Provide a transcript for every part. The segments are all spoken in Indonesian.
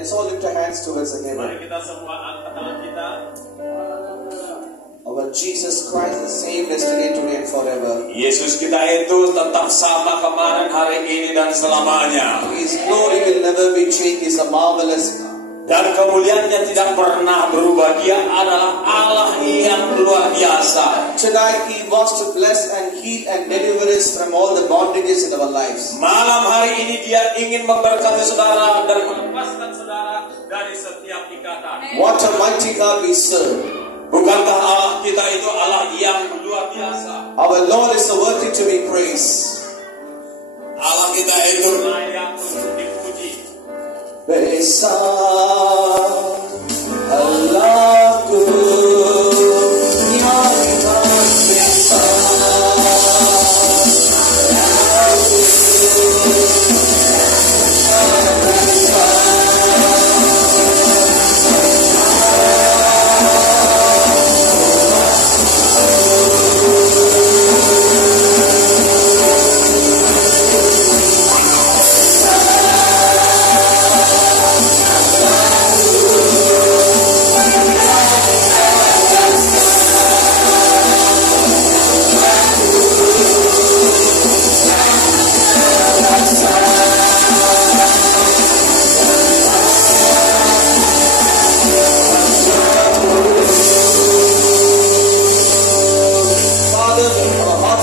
Let's all lift our hands towards the heaven. Mari kita semua angkat tangan kita. Our Jesus Christ is same yesterday, today and forever. Yesus kita itu tetap sama kemarin, hari ini dan selamanya. His glory will never be changed. He is a marvelous God. Dan kemuliaannya tidak pernah berubah. Dia adalah Allah yang luar biasa. Tonight He wants to bless and heal and deliver us from all the bondages in our lives. Malam hari ini Dia ingin memberkati saudara dan melepaskan saudara dari setiap ikatan. What a mighty God we serve. Bukankah Allah kita itu Allah yang luar biasa? Our Lord is worthy to be praised. Allah kita itu layak untuk dipuji. Besa Allahku yang Maha Besa.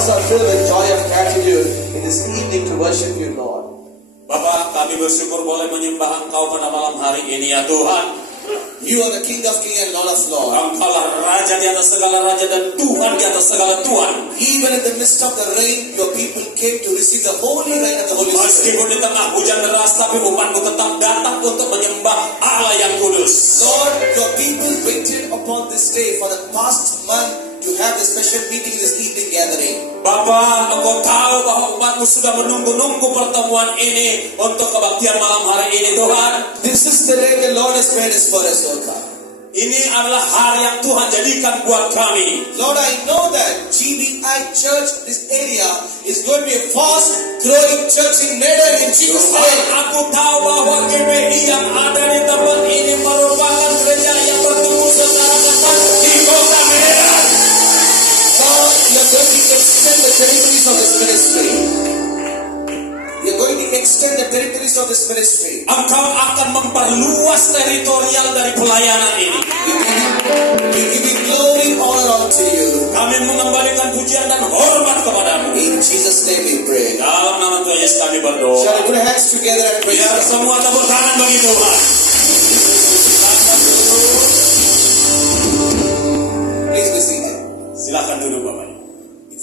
hearts are filled with joy of gratitude in this evening to worship you, Lord. Bapa, kami bersyukur boleh menyembah Engkau pada malam hari ini ya Tuhan. You are the King of Kings and Lord of Lords. Engkaulah Raja di atas segala Raja dan Tuhan di atas segala Tuhan. Even in the midst of the rain, your people came to receive the holy rain and the Holy Spirit. Meskipun di tengah hujan deras, tapi umatmu tetap datang untuk menyembah Allah yang kudus. Lord, your people waited upon this day for the past month to have this special meeting, this evening gathering. Bapa, Engkau tahu bahwa umatmu sudah menunggu-nunggu pertemuan ini untuk kebaktian malam hari ini, Tuhan. This is the day the Lord has made us for us, O God. Ini adalah hari yang Tuhan jadikan buat kami. Lord, I know that GBI Church, this area, is going to be a fast growing church in Medan in Jesus' name. Aku tahu bahwa GBI yang ada di tempat ini merupakan gereja yang bertumbuh secara cepat di kota Medan. God, you are going to extend the territories of this ministry. You are going to extend the territories of this ministry. Engkau akan memperluas teritorial dari pelayanan ini. We give you glory, honor unto you. Kami mengembalikan pujian dan hormat kepadamu. In Jesus' name we pray. Dalam nama Tuhan Yesus kami berdoa. Shall we put our hands together and praise Biar God? semua tepuk tangan bagi Tuhan. Please be seated. Silakan duduk Bapak.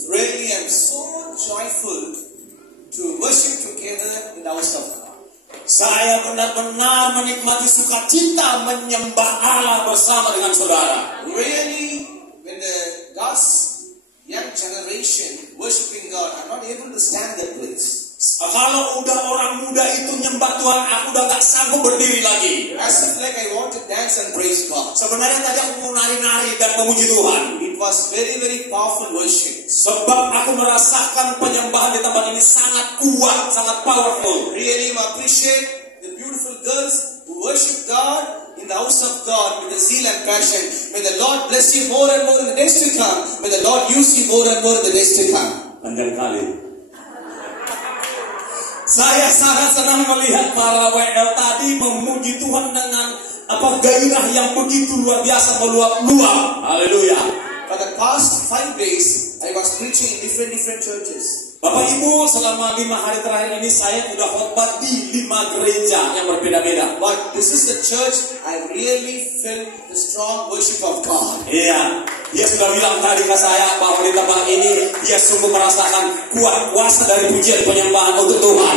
Really, I'm so joyful to worship together in the house of God. Saya benar-benar menikmati sukacita menyembah Allah bersama dengan saudara. Really, when the God's young generation worshiping God, I'm not able to stand that place. Kalau udah orang muda itu nyembah Tuhan, aku udah gak sanggup berdiri lagi. As if like I want to dance and praise God. Sebenarnya tadi aku mau nari-nari dan memuji Tuhan. It was very, very powerful worship. Sebab aku merasakan penyembahan di tempat ini sangat kuat, sangat powerful. Really, I appreciate the beautiful girls who worship God in the house of God with the zeal and passion. May the Lord bless you more and more in the days to come. May the Lord use you more and more in the days to come. Panjang kali. Saya sangat senang melihat para WL tadi memuji Tuhan dengan gairah yang begitu luar biasa, meluap-luap. Haleluya. For the past 5 days, I was preaching in different churches. Bapak Ibu, selama 5 hari terakhir ini saya sudah khotbah di 5 gereja yang berbeda-beda. But this is the church I really felt the strong worship of God. Iya, dia sudah bilang tadi ke saya bahwa di tempat ini dia sungguh merasakan kuat kuasa dari pujian penyembahan untuk Tuhan.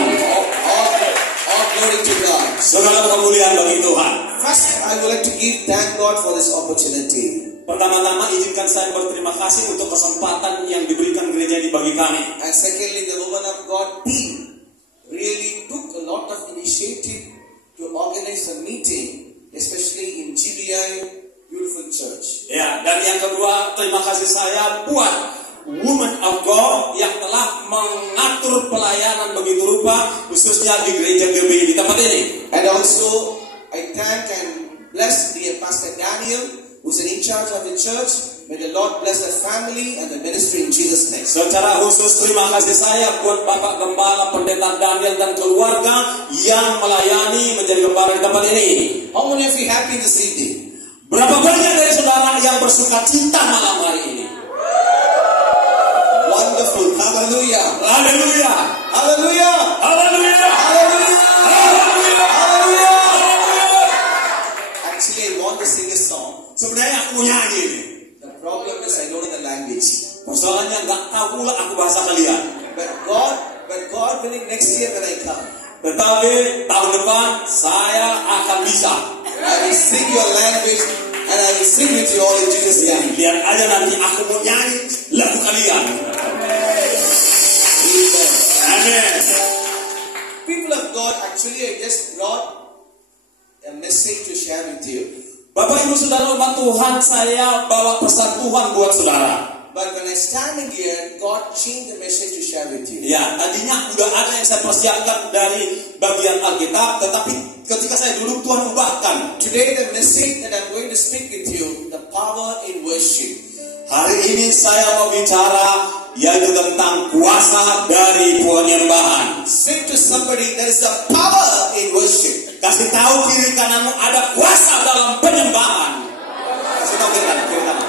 All glory to God. Segala kemuliaan bagi Tuhan. First, I would like to thank God for this opportunity. Pertama-tama izinkan saya berterima kasih untuk kesempatan yang diberikan gereja ini bagi kami. And secondly, the woman of God team really took a lot of initiative to organize a meeting, especially in GBI Beautiful Church. Ya, dan yang kedua, terima kasih saya buat Woman of God yang telah mengatur pelayanan begitu rupa, khususnya di gereja GBI di tempat ini. And also, I thank and bless the Pastor Daniel, who's in charge of the church. May the Lord bless the family and the ministry in Jesus' name. Secara khusus terima kasih saya buat Bapak Gembala Pendeta Daniel dan keluarga yang melayani menjadi gembala di tempat ini. How many of you happy this evening? Berapa banyak dari saudara yang bersuka cita malam hari ini? Wonderful. Hallelujah. Haleluya. Hallelujah. Haleluya. Hallelujah. Haleluya. Hallelujah. Actually, I want to sing a song. Sebenarnya aku nyanyi ini. The problem is I don't know the language. Persoalannya nggak tahu pula aku bahasa kalian. But God willing, next year when I come, Tetapi tahun depan saya akan bisa. I will sing your language and I will sing with you all in Jesus' name. Lihat aja nanti aku mau nyanyi lagu kalian. Amen. Amin. People of God, actually I just brought a message to share with you. Bapak Ibu Saudara umat Tuhan, saya bawa pesan Tuhan buat saudara. But when I stand here, God changed the message to share with you. Ya, tadinya udah ada yang saya persiapkan dari bagian Alkitab, tetapi ketika saya duduk Tuhan ubahkan. Today the message that I'm going to speak with you, the power in worship. Hari ini saya mau bicara yaitu tentang kuasa dari penyembahan. Say to somebody, there is a power in worship. Kasih tahu kiri kananmu ada kuasa dalam penyembahan. Kasih tahu kiri kanan.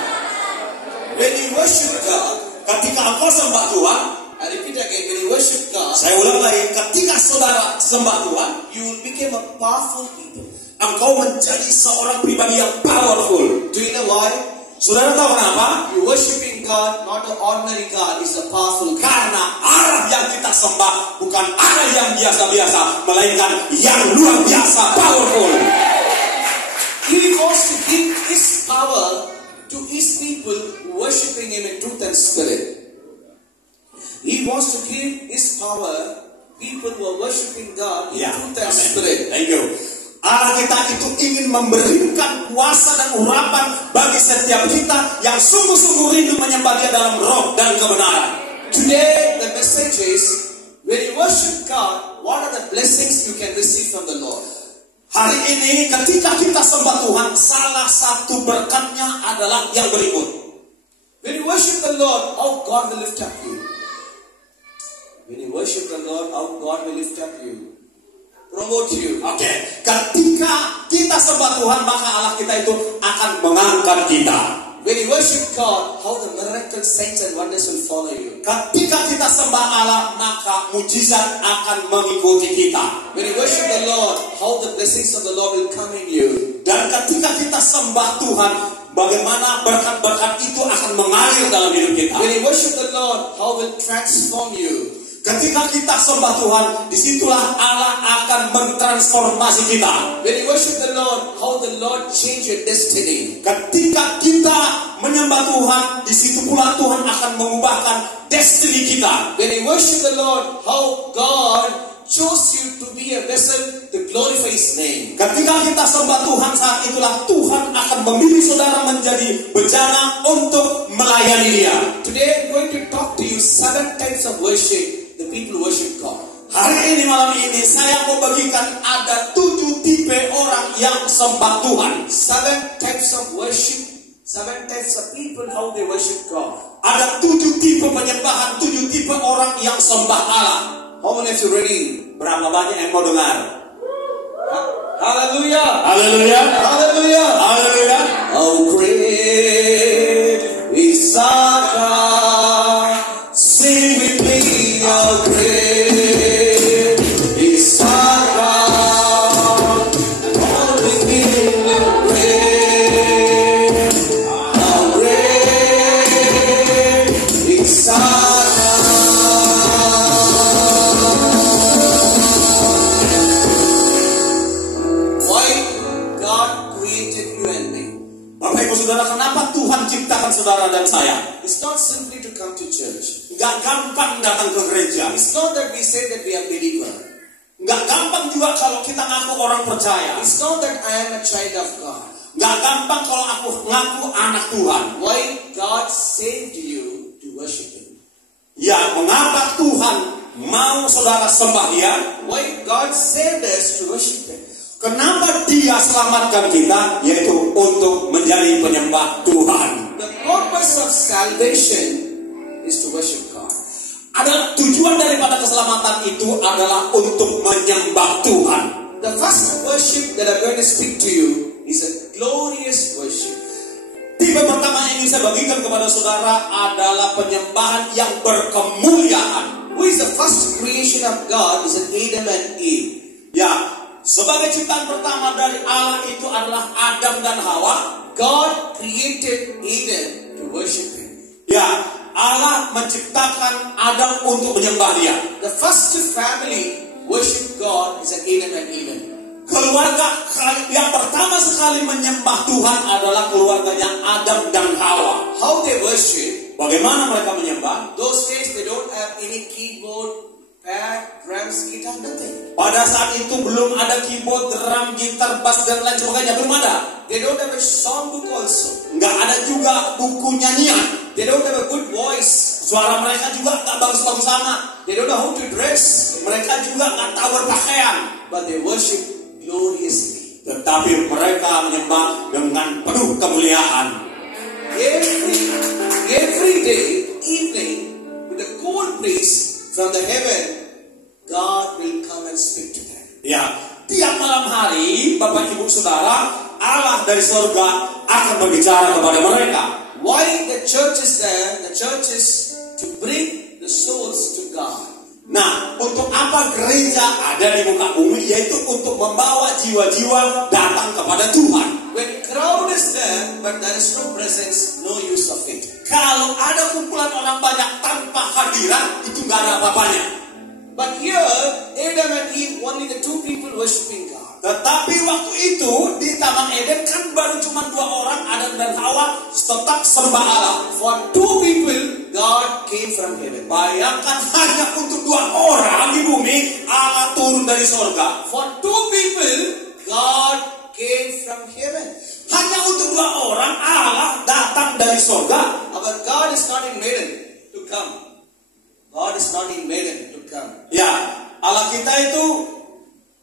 When you worship God, ketika engkau sembah Tuhan, I repeat again, when you worship God, saya ulang lagi, ketika saudara sembah Tuhan, you will become a powerful people. engkau menjadi seorang pribadi yang powerful. Do you know why? Saudara tahu kenapa? You worshiping God, not an ordinary God, is a powerful God. Karena Allah yang kita sembah bukan Allah yang biasa-biasa, melainkan yang luar biasa, powerful. He wants to give His power to His people worshiping Him in truth and spirit. He wants to give His power people who are worshiping God in Ya, truth and amen. spirit. Thank you. Allah kita itu ingin memberikan kuasa dan urapan bagi setiap kita yang sungguh-sungguh rindu menyembah Dia dalam roh dan kebenaran. Today the message is, when you worship God, what are the blessings you can receive from the Lord? Hari ini ketika kita sembah Tuhan, salah satu berkatnya adalah yang berikut. When you worship the Lord, how God will lift up you. When you worship the Lord, how God will lift up you, promote you. Oke, ketika kita sembah Tuhan, maka Allah kita itu akan mengangkat kita. When you worship God, how the miracle signs and wonders will follow you. Ketika kita sembah Allah, maka mujizat akan mengikuti kita. When you worship the Lord, how the blessings of the Lord will come in you. Dan ketika kita sembah Tuhan, bagaimana berkat-berkat itu akan mengalir dalam hidup kita. When you worship the Lord, how will transform you. Ketika kita sembah Tuhan, disitulah Allah akan mentransformasi kita. When you worship the Lord, how the Lord change your destiny. Ketika kita menyembah Tuhan, disitu pula Tuhan akan mengubahkan destiny kita. When you worship the Lord, how God chose you to be a vessel to glorify His name. Ketika kita sembah Tuhan, saat itulah Tuhan akan memilih saudara menjadi bejana untuk melayani Dia. Today I'm going to talk to you 7 types of worship. The people worship God. Hari ini, malam ini, saya mau bagikan ada 7 tipe orang yang sembah Tuhan. 7 types of worship. 7 types of people, how they worship God. Ada 7 tipe penyembahan, 7 tipe orang yang sembah Allah. How many of you ready? Berapa banyak yang mau dengar? Hallelujah! Haleluya. Hallelujah! Haleluya. How great is our God. Sing with me, how great is our God. All the kingdom great. How great is our God. Why God created you and me? Bapak Ibu Saudara, kenapa Tuhan ciptakan saudara dan saya? It's not simply to come to church. Gak gampang datang ke gereja. It's not that we say that we are believer. Gak gampang juga kalau kita ngaku orang percaya. It's not that I am a child of God. Gak gampang kalau aku ngaku anak Tuhan. Why God saved you to worship Him? Ya, mengapa Tuhan mau saudara sembah Dia? Why God saved us to worship Him? Kenapa Dia selamatkan kita? Yaitu untuk menjadi penyembah Tuhan. The purpose of salvation is to worship God. Adalah tujuan daripada keselamatan itu adalah untuk menyembah Tuhan. The first worship that I'm going to speak to you is a glorious worship. Tipe pertama yang ingin saya bagikan kepada saudara adalah penyembahan yang berkemuliaan. Who is the first creation of God? Is it Adam and Eve? Ya, sebagai ciptaan pertama dari Allah itu adalah Adam dan Hawa. God created Eden to worship Him. Ya, Allah menciptakan Adam untuk menyembah Dia. The first family worship God is Adam and Eve. Keluarga yang pertama sekali menyembah Tuhan adalah keluarganya Adam dan Hawa. How they worship? Bagaimana mereka menyembah? Those days they don't have any keyboard, pad, drums, guitar, nothing. Pada saat itu belum ada keyboard, drum, gitar, bass dan lain sebagainya, belum ada. They don't have a songbook also. Nggak ada juga buku nyanyian. They don't have a good voice. Suara mereka juga nggak bagus-bagus sama. They don't know how to dress. Mereka juga nggak tahu berpakaian. But they worship gloriously. Tetapi mereka menyembah dengan penuh kemuliaan. Every day, evening, with a cold breeze from the heaven, God will come and speak to them. Ya, tiap malam hari, Bapak Ibu Saudara, Allah dari surga akan berbicara kepada mereka. Why the church is there? The church is Nah, untuk apa gereja ada di muka bumi? Yaitu untuk membawa jiwa-jiwa datang kepada Tuhan. When crowd is there, but there is no presence, no use of it. Kalau ada kumpulan orang banyak tanpa hadirat, itu nggak ada apa-apanya. But here, Adam and Eve, only the two people worshiping God. Tetapi waktu itu di Taman Eden kan baru cuma 2 orang, Adam dan Hawa, tetap sembah Allah. For two people, God came from heaven. Bayangkan hanya untuk 2 orang di bumi, Allah turun dari sorga. For two people, God came from heaven. Hanya untuk 2 orang, Allah datang dari sorga. Our God is not in Maiden to come. God is not in Maiden to come. Ya, Allah kita itu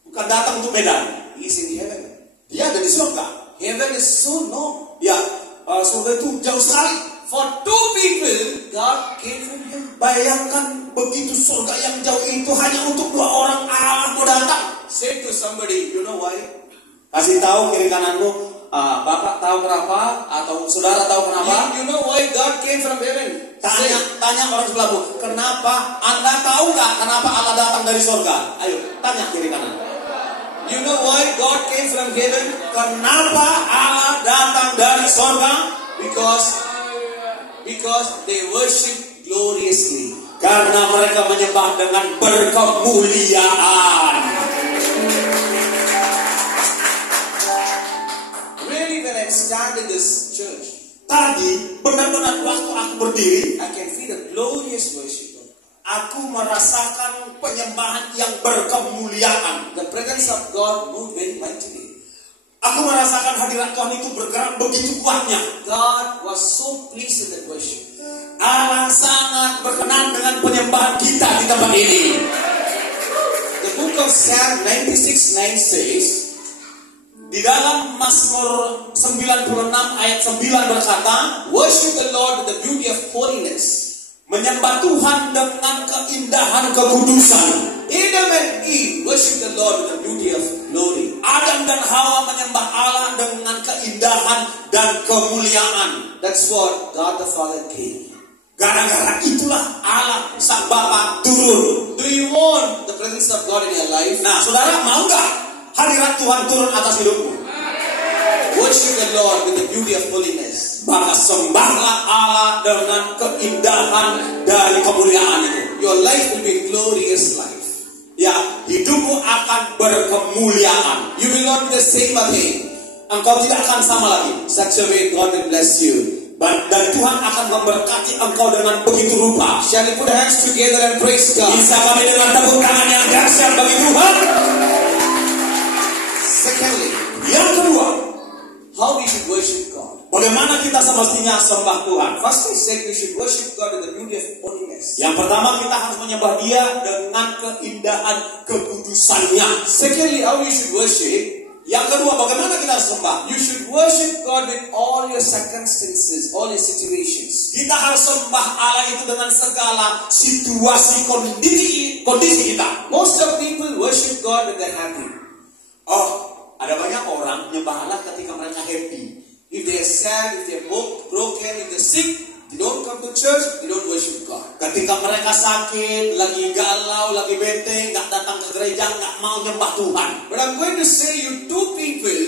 bukan datang untuk Medan. He is in heaven. Dia ada di sorga. Heaven is so low. Ya, sorga itu jauh sekali. For two people, God came from heaven. Bayangkan begitu sorga yang jauh itu hanya untuk 2 orang, Allah mau datang. Say to somebody, you know why? Kasih tahu kiri kananmu, Bapak tahu kenapa? Atau saudara tahu kenapa? You know why God came from heaven? Tanya orang sebelahmu, kenapa? Anda tahu nggak kenapa Allah datang dari sorga? Ayo, tanya kiri kanan. You know why God came from heaven? Kenapa Allah datang dari sorga? Because they worship gloriously. Karena mereka menyembah dengan berkemuliaan. Really, when I stand in this church, Tadi benar-benar waktu aku berdiri, I can feel the glorious worship of God. aku merasakan penyembahan yang berkemuliaan. The presence of God moved very mightily. Aku merasakan hadirat Tuhan itu bergerak begitu kuatnya. God was so pleased with that worship. Allah sangat berkenan dengan penyembahan kita di tempat ini. The book of Psalm 96:9 says, Di dalam Mazmur 96 ayat 9 berkata, worship the Lord with the beauty of holiness. menyembah Tuhan dengan keindahan kekudusan. Adam and Eve worship the Lord with the beauty of glory. Adam dan Hawa menyembah Allah dengan keindahan dan kemuliaan. That's what God the Father gave. Gara-gara itulah Allah Sang Bapa turun. Do you want the presence of God in your life? Nah, saudara mau nggak hadirat Tuhan turun atas hidupmu? Worship the Lord with the beauty of holiness. Maka sembahlah Allah dengan keindahan dari kemuliaan itu. Your life will be a glorious life. Ya, hidupmu akan berkemuliaan. You will not be the same again. Engkau tidak akan sama lagi. Such a way God will bless you. Dan Tuhan akan memberkati engkau dengan begitu rupa. Shall we put hands together and praise God? Bisa kami dengan tepuk tangan yang dahsyat bagi Tuhan. Secondly, Yang kedua, how we should worship God. bagaimana kita semestinya sembah Tuhan? First we said we should worship God with the beauty of holiness. Yang pertama, kita harus menyembah Dia dengan keindahan kekudusannya. Secondly, how we should worship. Yang kedua, bagaimana kita harus sembah? You should worship God with all your circumstances, all your situations. Kita harus sembah Allah itu dengan segala situasi kondisi kita. Most of people worship God when they're happy. Oh, ada banyak orang menyembah Allah ketika mereka happy. If they are sad, if they are broken, if they're sick, they don't come to church, they don't worship God. Ketika mereka sakit, lagi galau, lagi bete, nggak datang ke gereja, nggak mau nyembah Tuhan. But I'm going to say you two people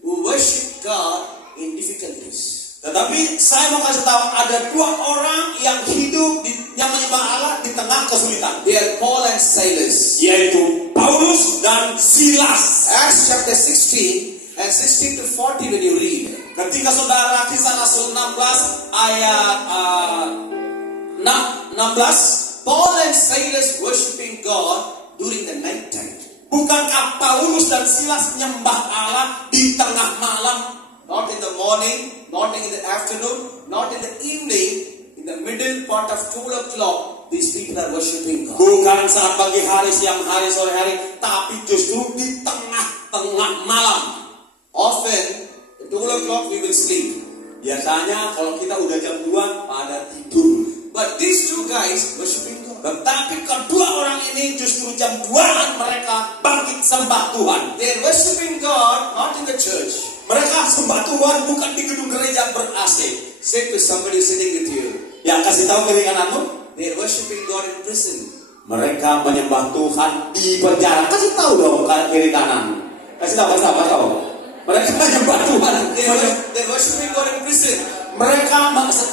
who worship God in difficulties. Tetapi saya mau kasih tahu ada 2 orang yang hidup yang menyembah Allah di tengah kesulitan. They are Paul and Silas. Yaitu Paulus dan Silas. Acts chapter 16 and 16 to 40 when you read. Ketika saudara Kisah Rasul 16 ayat 16, Paul and Silas worshiping God during the night time. bukankah Paulus dan Silas menyembah Allah di tengah malam? Not in the morning, not in the afternoon, not in the evening, in the middle part of 2 o'clock, these people are worshiping God. Bukan saat pagi hari, siang hari, sore hari, tapi justru di tengah-tengah malam. Often, at 2 o'clock we will sleep. Biasanya kalau kita udah jam 2 pada tidur. But these two guys worshiping God. Tetapi kedua orang ini justru jam 2-an mereka bangkit sembah Tuhan. They are worshiping God not in the church. Mereka sembah Tuhan bukan di gedung gereja ber-AC. Say to somebody sitting with you, Ya, kasih tahu kiri kananmu. they are worshiping God in prison. Mereka menyembah Tuhan di penjara. Kasih tahu dong kiri kanan. Kasih tahu. Mereka menyembah Tuhan. They're worshiping God in prison. Mereka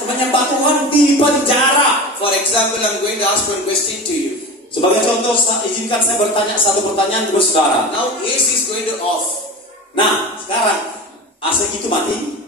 menyembah Tuhan di penjara. For example, I'm going to ask one question to you. Sebagai contoh, izinkan saya bertanya satu pertanyaan kepada saudara. Now AC is going to off. Nah, sekarang AC itu mati.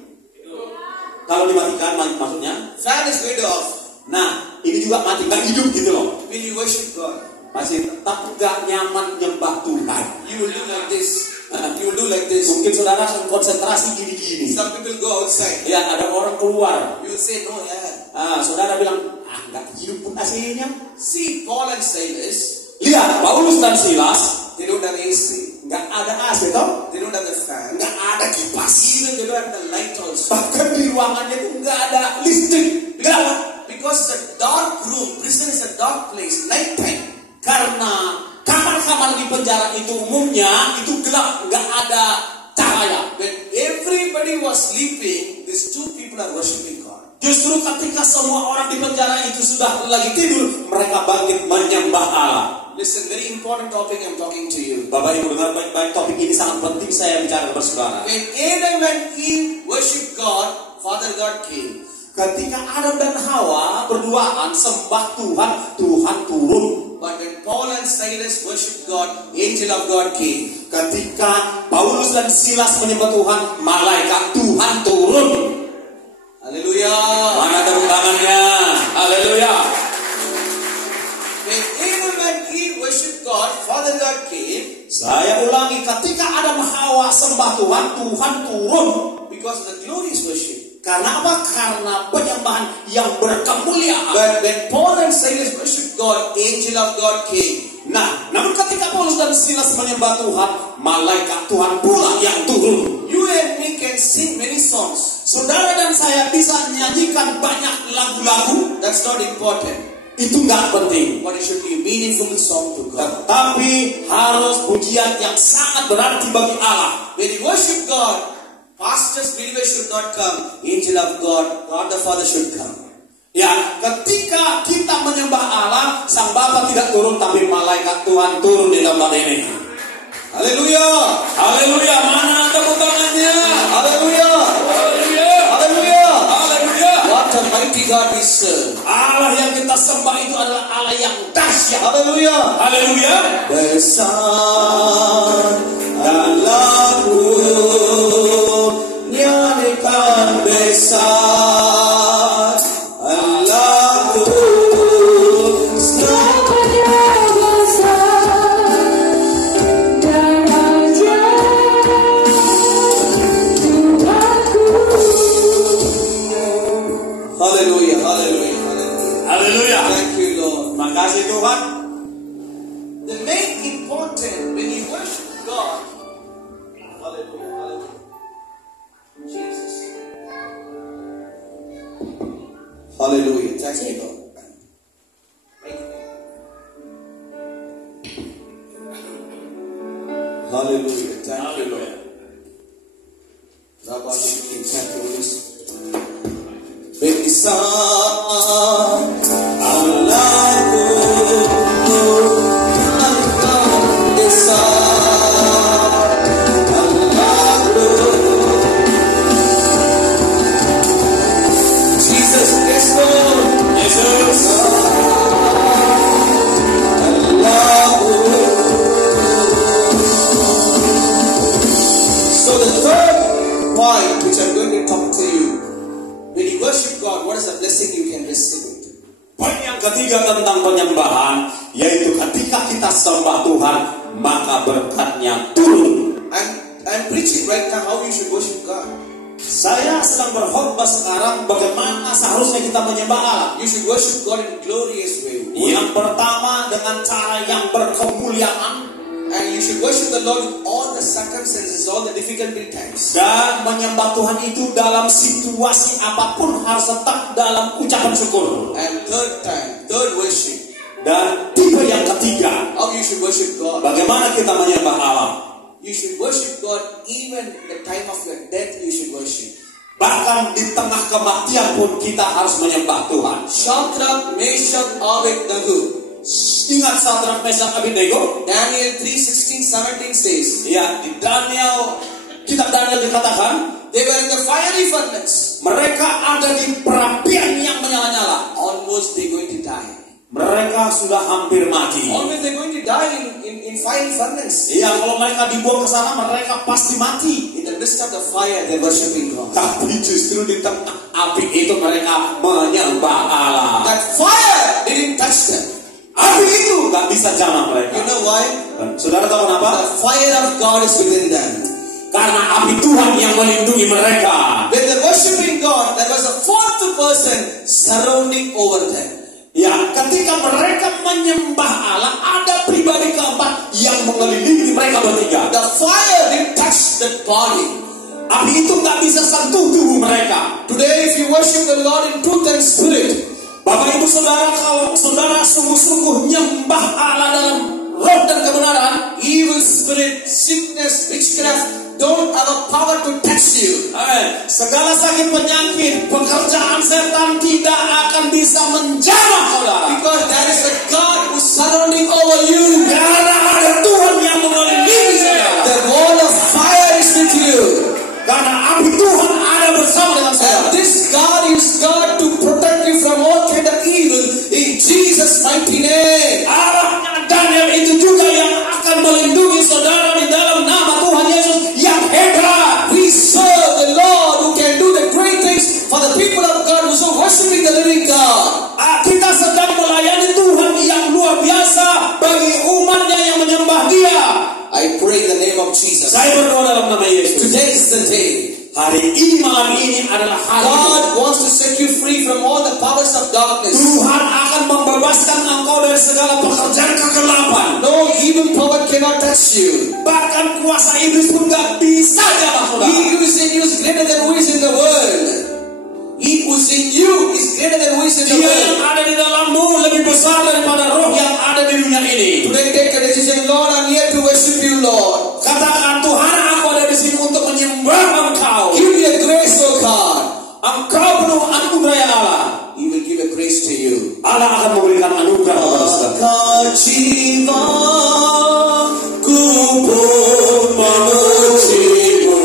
Kalau dimatikan, maksudnya Fan is going to off. nah, ini juga mati, nggak hidup gitu loh. Will you worship God? Masih tetap nggak nyaman nyembah Tuhan. You will do like this. You will do like this. Mungkin saudara konsentrasi gini-gini. Some people go outside. Ya, ada orang keluar. You will say, no, yeah. Saudara bilang, nggak hidup pun AC-nya. See, Paul and Silas, Lihat, Paulus dan Silas, they don't have AC. nggak ada AC toh, They don't have the fan. nggak ada kipas. Even they don't have the light also. Bahkan di ruangannya itu nggak ada listrik. Because it's a dark room. Prison is a dark place. Night time. Karena kamar-kamar di penjara itu umumnya itu gelap, nggak ada cahaya. When everybody was sleeping, these two people are worshiping God. Justru ketika semua orang di penjara itu sudah lagi tidur, mereka bangkit menyembah Allah. Listen, very important topic I'm talking to you. Bapak Ibu dengar baik-baik, topik ini sangat penting saya bicara kepada saudara. When Adam and Eve worship God, Father God came. Ketika Adam dan Hawa berduaan sembah Tuhan, Tuhan turun. But when Paul and Silas worship God, angel of God came. Ketika Paulus dan Silas menyembah Tuhan, malaikat Tuhan turun. Hallelujah. Mana tepuk tangannya? Haleluya. When Adam and Eve worship God, Father God came. Saya ulangi, ketika Adam Hawa sembah Tuhan, Tuhan turun. Because of the glorious worship. Karena apa? Karena penyembahan yang berkemuliaan. But when Paul and Silas worship God, angel of God came. Nah, namun ketika Paulus dan Silas menyembah Tuhan, malaikat Tuhan pula yang turun. You and me can sing many songs. Saudara dan saya bisa menyanyikan banyak lagu-lagu. That's not important. Itu nggak penting. But it should be a meaningful song to God. Tetapi harus pujian yang sangat berarti bagi Allah. When you worship God, pastors, believers should not come. Angel of God, God the Father should come. Ya, ketika kita menyembah Allah, Sang Bapa tidak turun, tapi malaikat Tuhan turun di tempat ini. Haleluya. Haleluya, mana tepuk tangannya? Haleluya. Haleluya. Haleluya. Haleluya. What a mighty God we serve. Allah yang kita sembah itu adalah Allah yang dahsyat. Haleluya. Haleluya. Besar Allahku, nyanyikan besar Allahku, Haleluya, haleluya, haleluya. Haleluya. Thank you, Lord. Makasih Tuhan. The main important when you worship God. Hallelujah, hallelujah. Jesus. Hallelujah. Thank you, Lord. Hallelujah. Thank you, Lord. Rabbi, thank you, Lord. Besar Allahku, nyanyikan besar Allahku. Jesus, yes Lord. Yesus. Allahku. So the third point which I'm going to talk to you, when you worship God, what is the blessing you can receive? Poin yang ketiga tentang penyembahan, yaitu ketika kita sembah Tuhan, maka berkatnya turun. I'm preaching right now how you should worship God. Saya sedang berkhotbah sekarang bagaimana seharusnya kita menyembah Allah. You should worship God in a glorious way. Yang pertama dengan cara yang berkemuliaan. And you should worship the Lord with all the circumstances, all the difficulty times. Dan menyembah Tuhan itu dalam situasi apapun harus tetap dalam ucapan syukur. And third worship. Dan tipe yang ketiga, How you should worship God. bagaimana kita menyembah Allah. You should worship God even in the time of your death. You should worship. Bahkan di tengah kematian pun kita harus menyembah Tuhan. Shadrach, Meshach, Abednego. Ingat Sadrak, Mesak, Abednego? Daniel 3:16-17 says, Ya, di kitab Daniel dikatakan, they were in the fiery furnace. mereka ada di perapian yang menyala-nyala. Almost they're going to die. Mereka sudah hampir mati. Almost they're going to die in fiery furnace. Iya, kalau mereka dibuang ke sana, mereka pasti mati. In the midst of the fire, they're worshiping God. Tapi justru di tengah api itu mereka menyembah Allah. That fire didn't touch them. Api itu gak bisa jamah mereka. You know why? Saudara tahu kenapa? The fire of God is within them. Karena api Tuhan yang melindungi mereka. When they're worshiping God, there was a fourth person surrounding over them. Ya, ketika mereka menyembah Allah, ada pribadi keempat yang mengelilingi mereka bertiga. The fire didn't touch the body. Api itu gak bisa sentuh tubuh mereka. Today, if you worship the Lord in truth and spirit, Bapak Ibu Saudara, kalau saudara sungguh-sungguh nyembah Allah dalam roh dan kebenaran, evil spirit, sickness, witchcraft don't have a power to touch you. segala sakit penyakit, pekerjaan setan tidak akan bisa menjamah saudara. Because there is a God who's surrounding over you. Karena ada Tuhan yang mengelilingi saudara. The wall of fire is with you. Karena api Tuhan ada bersama dengan saudara. And this God is God to protect you from all kind of evil in Jesus' mighty name. Arahnya Daniel itu juga yang akan melindungi saudara di dalam nama Tuhan Yesus yang hebat. We serve the Lord who can do the great things for the people of God who are worshiping the living God. Kita sedang melayani Tuhan yang luar biasa bagi umatnya yang menyembah Dia. I pray in the name of Jesus. Saya berdoa dalam nama Yesus. Today is the day. Hari ini, malam ini adalah hari God wants to set you free from all the powers of darkness. Tuhan akan membebaskan engkau dari segala pekerjaan kegelapan. No evil power cannot touch you. Bahkan kuasa iblis pun gak bisa jatuh saudara. He who is in you is greater than who is in the world. He who is in you is greater than who is in the Dia yang world. ada di dalammu lebih besar daripada roh yang ada di dunia ini. Today take a decision, Lord, I'm here to worship you, Lord. Katakan, Tuhan, aku ada di sini untuk menyembah Engkau. Give me a grace, oh God. Engkau penuh anugerah ya Allah. He will give a grace to you. Allah akan memberikan anugerah kepada saudara. Jiwaku pun memujimu,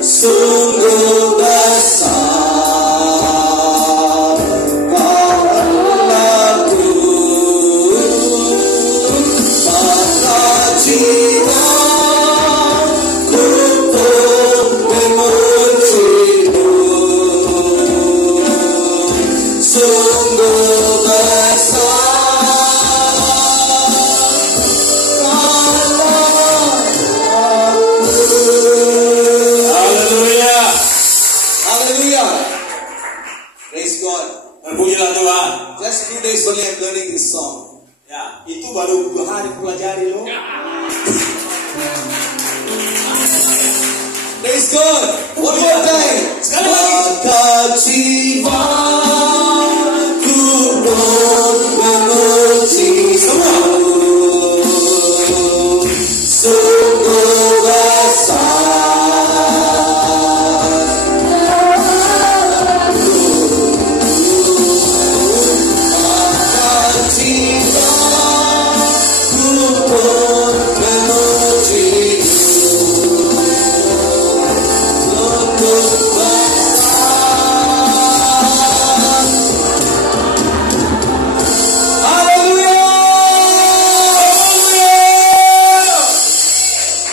sungguh besar Kau Allahku, maka jiwaku pun memujimu, sungguh besar. Haleluya. Hallelujah. Praise God. Terpujilah Tuhan. Just 2 days only I'm learning this song. Ya, itu baru 2 hari pelajari loh. Praise God. One more time. Sekali lagi. Maka jiwaku pun memujimu, sungguh besar.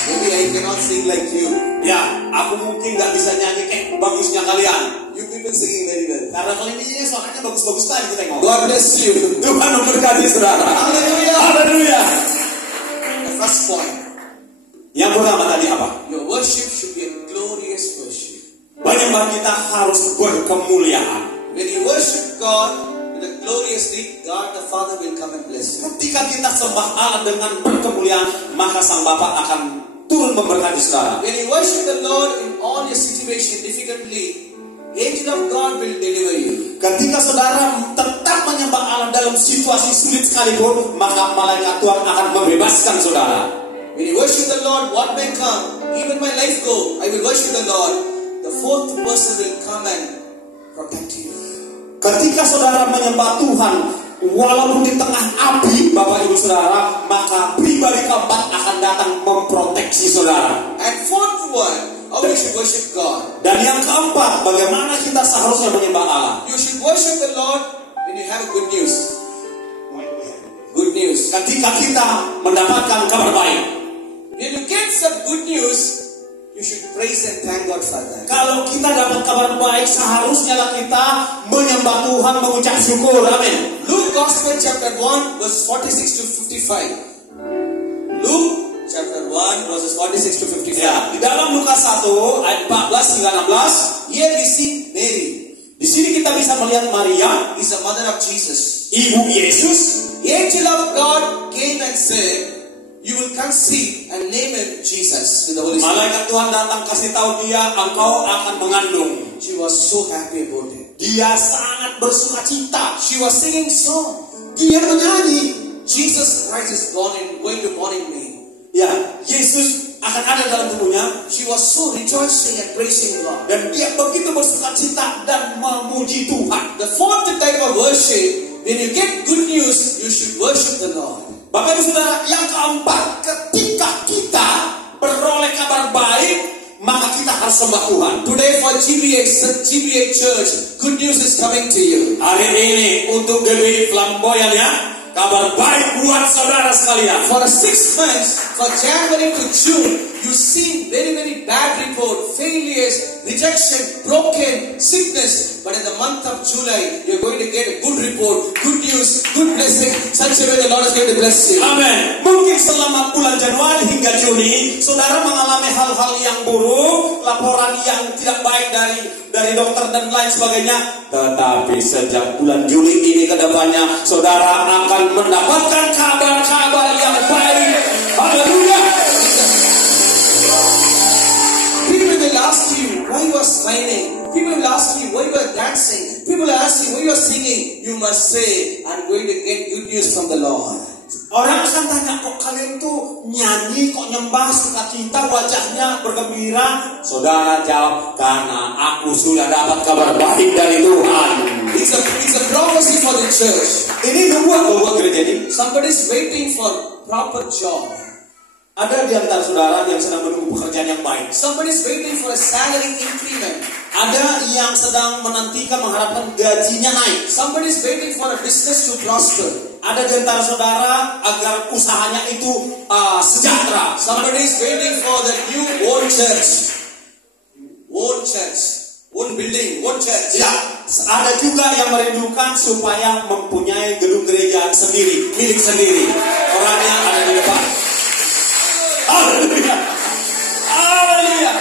Maybe I cannot sing like you. Ya, aku mungkin gak bisa nyanyi kayak bagusnya kalian. You people singing very well. Karena kali ini suaranya bagus-bagus sekali kita ngomong. God bless you. Tuhan memberkati saudara. Hallelujah. Haleluya. The first point. Yang pertama tadi apa? Your worship should be a glorious worship. Penyembah kita harus berkemuliaan. When you worship God with a glorious deed, God the Father will come and bless you. Ketika kita sembah Allah dengan berkemuliaan, maka Sang Bapa akan turun memberkati saudara. When you worship the Lord in all your situation difficultly, angel of God will deliver you. Ketika saudara tetap menyembah Allah dalam situasi sulit sekalipun, maka malaikat Tuhan akan membebaskan saudara. When you worship the Lord, what may come, even my life go, I will worship the Lord. The fourth person will come and protect you. Ketika saudara menyembah Tuhan, walaupun di tengah api, Bapak Ibu Saudara, maka pribadi keempat akan datang memproteksi saudara. And fourth one, how we should worship God. Dan yang keempat, bagaimana kita seharusnya menyembah Allah. You should worship the Lord when you have a good news. Good news. Ketika kita mendapatkan kabar baik. When you get some good news, you should praise and thank God for that. Kalau kita dapat kabar baik, seharusnya lah kita menyembah Tuhan, mengucap syukur. Amin. Luke Gospel chapter 1 verse 46 to 55. Luke chapter 1 verses 46 to 55. Ya, di dalam Lukas 1 ayat 14 hingga 16, Here we see Mary. di sini kita bisa melihat Maria, Is the mother of Jesus. ibu Yesus. Angel of God came and said, you will conceive and name him Jesus with the Holy Spirit. Malaikat Tuhan datang kasih tahu dia, engkau akan mengandung. She was so happy about it. Dia sangat bersukacita. She was singing song. Dia menyanyi. Jesus Christ is going to born in me. Ya, Yesus akan ada dalam tubuhnya. She was so rejoicing and praising God. Dan dia begitu bersukacita dan memuji Tuhan. The fourth type of worship, when you get good news, you should worship the Lord. Bapak Ibu Saudara, yang keempat, ketika kita beroleh kabar baik, maka kita harus sembah Tuhan. Today for GBA Church, good news is coming to you. Hari ini untuk GBI Flamboyan ya, kabar baik buat saudara sekalian. For 6 months, for January to June, you see very, very bad report, failures, rejection, broken, sickness. But in the month of July, you're going to get a good report, good news, good blessing. Such a way the Lord is going to bless you. Amin. Mungkin selama bulan Januari hingga Juni, saudara mengalami hal-hal yang buruk, laporan yang tidak baik dari dokter dan lain sebagainya. Tetapi sejak bulan Juli ini ke depannya, saudara akan mendapatkan kabar-kabar yang baik. Haleluya. People will ask you why you are smiling. People will ask you why you are dancing. People will ask you why you are singing. You must say, I'm going to get good news from the Lord. Orang akan tanya, kok kalian tuh nyanyi, kok nyembah, sukacita, wajahnya bergembira. Saudara jawab, karena aku sudah dapat kabar baik dari Tuhan. It's a prophecy for the church. Ini buat gereja ini. Somebody is waiting for proper job. Ada di antara saudara yang sedang menunggu pekerjaan yang baik. Somebody is waiting for a salary increment. Ada yang sedang menantikan, mengharapkan gajinya naik. Somebody is waiting for a business to prosper. Ada di antara saudara agar usahanya itu sejahtera. Somebody is waiting for the new own church. Own church. Own building. Own church. Ya, ada juga yang merindukan supaya mempunyai gedung gereja sendiri, milik sendiri. Orangnya ada di depan. Haleluya. Haleluya.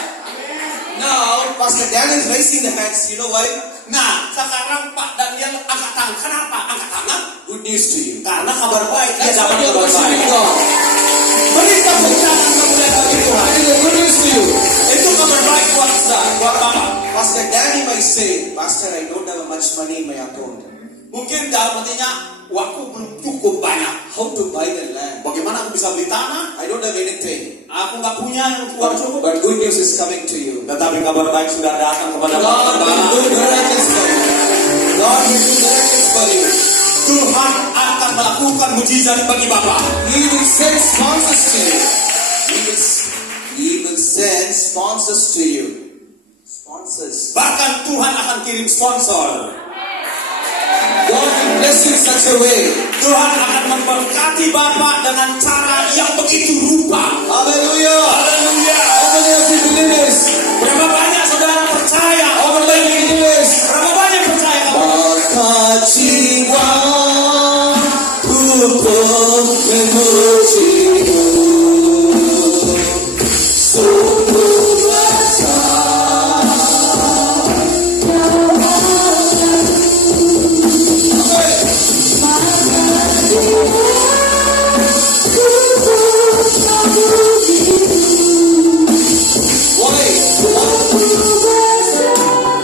Now, Pastor Daniel is raising the hands. You know why? Nah, sekarang Pak Daniel angkat tangan. Kenapa angkat tangan? Good news to you. Karena kabar baik. Dia That's dapat what you're kabar baik. worshiping God. Berikan tepuk tangan kemuliaan bagi Tuhan. That is the good news to you. Itu kabar baik buat saudara, buat Bapak. Pastor Danny might say, Pastor, I don't have much money in my account. Mungkin dalam artinya waktu belum cukup banyak. How to buy the land? Bagaimana aku bisa beli tanah? I don't have anything. Aku nggak punya uang cukup. But good news is coming to you. Tetapi kabar baik sudah datang kepada God will do miracles for you. God will do miracles for you. Tuhan akan melakukan mujizat bagi Bapak. He will send sponsors to you. He will send sponsors to you. Sponsors. Bahkan Tuhan akan kirim sponsor. God will bless you in such a way. Tuhan akan memberkati Bapak dengan cara yang begitu rupa. Hallelujah. Haleluya. How many of you believe this? Berapa banyak saudara percaya? How many of you believe this? Berapa banyak percaya kamu? Maka jiwa pupuk memujimu, sungguh rasa.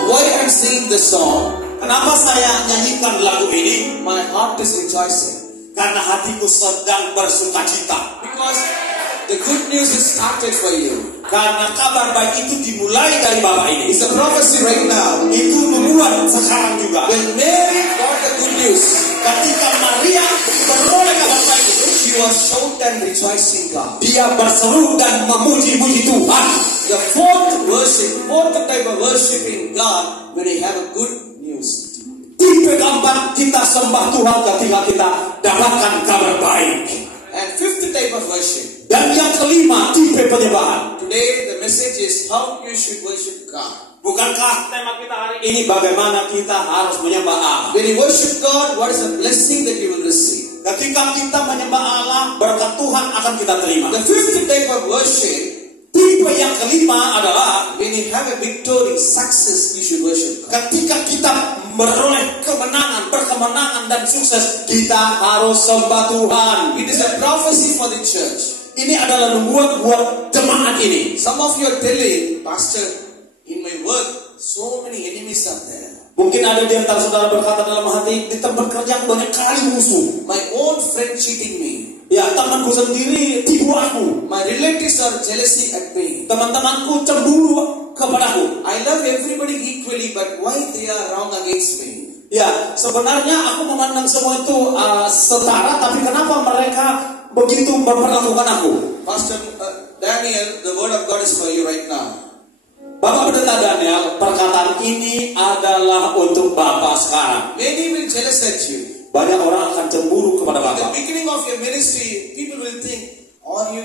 Why I'm singing this song? Kenapa saya nyanyikan lagu ini? My heart is rejoicing. Karena hatiku sedang bersukacita. Because the good news is started for you. Karena kabar baik itu dimulai dari Bapak ini. It's a prophecy right now. Itu membuat sekarang juga. When Mary got the good news, Ketika Maria beroleh kabar baik itu, she was shout and rejoicing God. dia berseru dan memuji-muji Tuhan. The fourth type of worshiping God when we have a good news. Tipe keempat, kita sembah Tuhan ketika kita dapatkan kabar baik. And fifth type of worship. Dan yang kelima, tipe penyembahan. Today the message is how you should worship God. Bukankah tema kita hari ini bagaimana kita harus menyembah Allah? When you worship God, what is the blessing that you will receive? Ketika kita menyembah Allah, berkat Tuhan akan kita terima. The fifth type of worship, Tipe yang kelima adalah when you have a victory, success, you should worship God. ketika kita meroleh berkemenangan dan sukses, kita harus sembah Tuhan. It is a prophecy for the church. Ini adalah nubuat buat jemaat ini. Some of you are telling, Pastor, in my work, so many enemies are there. Mungkin ada di antara saudara berkata dalam hati, di tempat kerja banyak kali musuh. My own friend cheating me. Ya, temanku sendiri tipu aku. My relatives are jealousy at me. Teman-temanku cemburu kepadaku. I love everybody equally, but why they are wrong against me? Ya, sebenarnya aku memandang semua itu setara, tapi kenapa mereka begitu memperlakukan aku? Pastor Daniel, the word of God is for you right now. Bapak Pendeta Daniel, perkataan ini adalah untuk Bapak sekarang. Many will jealous at you. Banyak orang akan cemburu kepada At the Bapak. beginning of your ministry, people will think, are you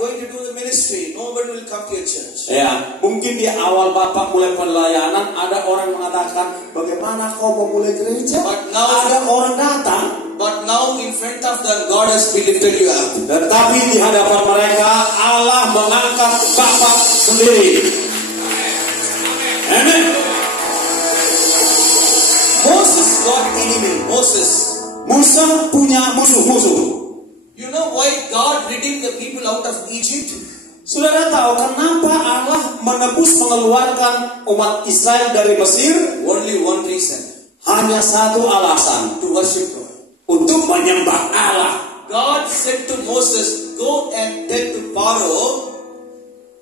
going to do the ministry? Nobody will come to your church. Ya, mungkin di awal Bapak mulai pelayanan, ada orang mengatakan, bagaimana kau mau mulai gereja? But now- Ada orang datang, But now in front of them, God has lifted you up. tetapi di hadapan mereka, Allah mengangkat Bapak sendiri. Amin. Moses got enemy. Musa punya musuh-musuh. You know why God redeemed the people out of Egypt? Saudara tahu kenapa Allah mengeluarkan umat Israel dari Mesir? Only one reason. Hanya satu alasan, To worship God. untuk menyembah Allah. God said to Moses, go and tell to Pharaoh,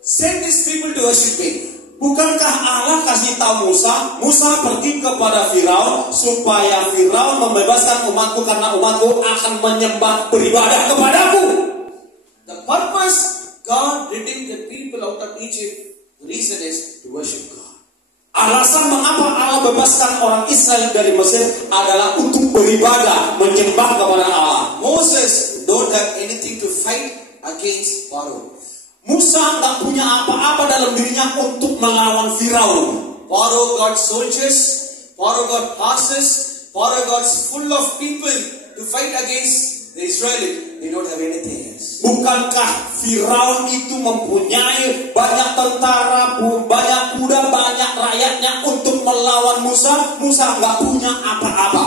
send these people to worship me. Bukankah Allah kasih tahu Musa pergi kepada Firaun supaya Firaun membebaskan umatku karena umatku akan menyembah beribadah kepadaku. The purpose God redeemed the people out of Egypt, the reason is to worship God. Alasan mengapa Allah bebaskan orang Israel dari Mesir adalah untuk beribadah, menyembah kepada Allah. Moses don't have anything to fight against Pharaoh. Musa nggak punya apa-apa dalam dirinya untuk melawan Firaun. Pharaoh got soldiers, Pharaoh got horses, Pharaoh got full of people to fight against the Israelites. They don't have anything else. Bukankah Firaun itu mempunyai banyak tentara, banyak kuda, banyak rakyatnya untuk melawan Musa? Musa nggak punya apa-apa.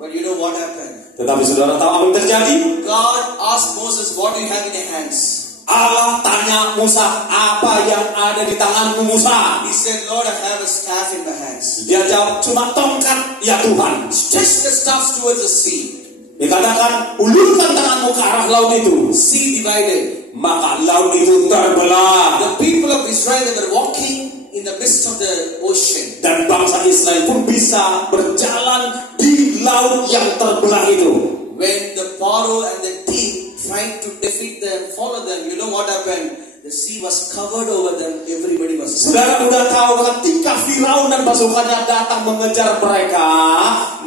But you know what happened? Tetapi saudara tahu apa yang terjadi? God asked Moses, what do you have in your hands? Allah tanya Musa, apa yang ada di tanganmu Musa? He said, Lord, I have a staff in my hands. Dia jawab, cuma tongkat, ya Tuhan. Stretch the staff towards the sea. Dikatakan, ulurkan tanganmu ke arah laut itu. Sea divided. Maka laut itu terbelah. The people of Israel, they were walking in the midst of the ocean. Dan bangsa Israel pun bisa berjalan di laut yang terbelah itu. When the Pharaoh and the team tried to defeat them, follow them, you know what happened? The sea was covered over them, everybody was Saudara udah tahu ketika Firaun dan pasukannya datang mengejar mereka,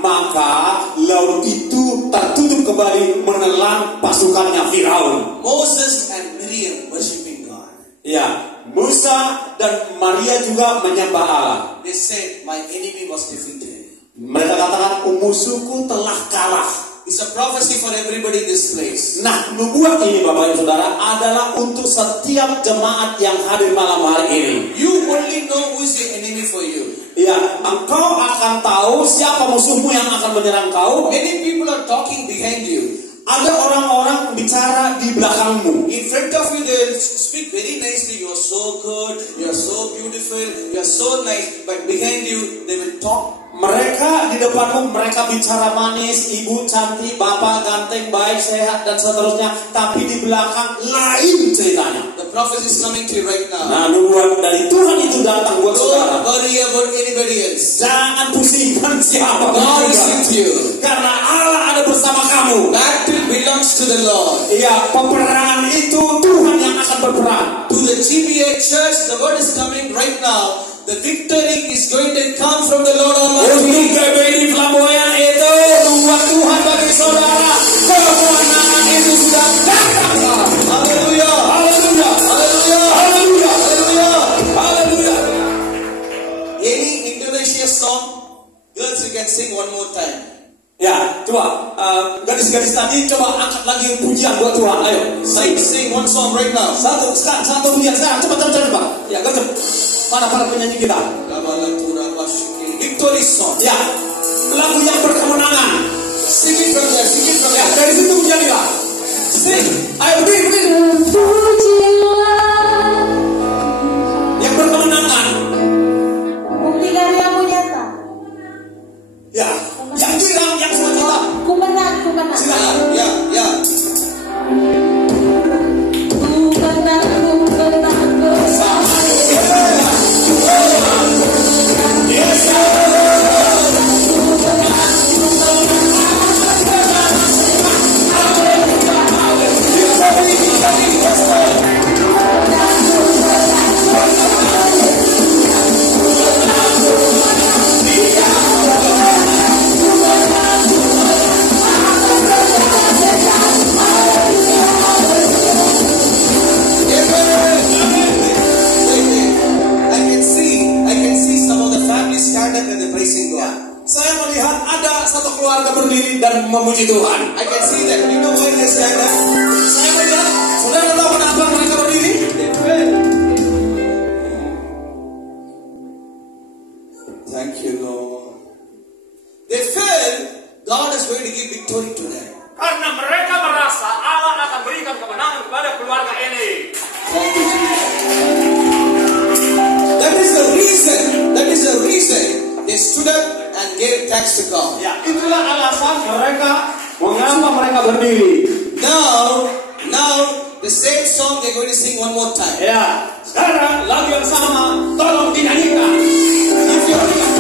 maka laut itu tertutup kembali menelan pasukannya Firaun. Moses and Miriam worshiping God. Ya, Musa dan Maria juga menyembah Allah. They said, my enemy was defeated. Mereka katakan, musuhku telah kalah. It's a prophecy for everybody in this place. Nah, nubuat ini Bapak Ibu Saudara adalah untuk setiap jemaat yang hadir malam hari ini. You only know who is the enemy for you. Ya, engkau akan tahu siapa musuhmu yang akan menyerang kau. Many people are talking behind you. Ada orang-orang bicara di belakangmu. In front of you, they will speak very nicely. You are so good, you are so beautiful, you are so nice. But behind you, they will talk. Mereka di depanmu, mereka bicara manis, ibu cantik, bapak ganteng, baik, sehat, dan seterusnya. Tapi di belakang lain ceritanya. The prophecy is coming to you right now. Nah, nubuat dari Tuhan itu datang buat Don't saudara. worry about anybody else. Jangan pusingkan siapa God is juga. with you. Karena Allah ada bersama kamu. Battle belongs to the Lord. Iya, peperangan itu Tuhan yang akan berperang. To the GBA church, the word is coming right now. The victory is going to come from the Lord Untuk Almighty. GBI Flamboyan itu nubuat Tuhan bagi saudara. Kemenangan itu sudah datang. Hallelujah. Haleluya. Hallelujah. Haleluya. Hallelujah. Haleluya. Any Indonesia song, girls, you can sing one more time. Ya, coba gadis-gadis tadi coba angkat lagi pujian buat Tuhan. Ayo, Sing one song right now. satu pujian sekarang. Cepat. Ya, gacep. Mana para penyanyi kita? Victory song. Ya, lagu yang berkemenangan. Sing it from there. Sing it from Ya, there. dari situ pujiannya. Sing. Ayo, bin. Yang berkemenangan. Bukti karyamu nyata. Ya, yang girang, yang sukacita. Ku menang. Silakan. Yeah, yeah. Ku menang bersama. I can see some of the families stand up and they're praising God. Saya melihat ada satu keluarga berdiri dan memuji Tuhan. I can see that. You know why they stand up? Saya melihat, saudara tahu kenapa mereka berdiri? They fell. Thank you, Lord. They fell. God is going to give victory to them. Karena mereka merasa Allah akan berikan kemenangan kepada keluarga ini. Thank you, Jesus. That is the reason. That is the reason they stood up and gave thanks to God. Ya, itulah alasan mereka mengapa mereka berdiri. Now, the same song they're going to sing one more time. Ya, sekarang lagu yang sama tolong dinyanyikan.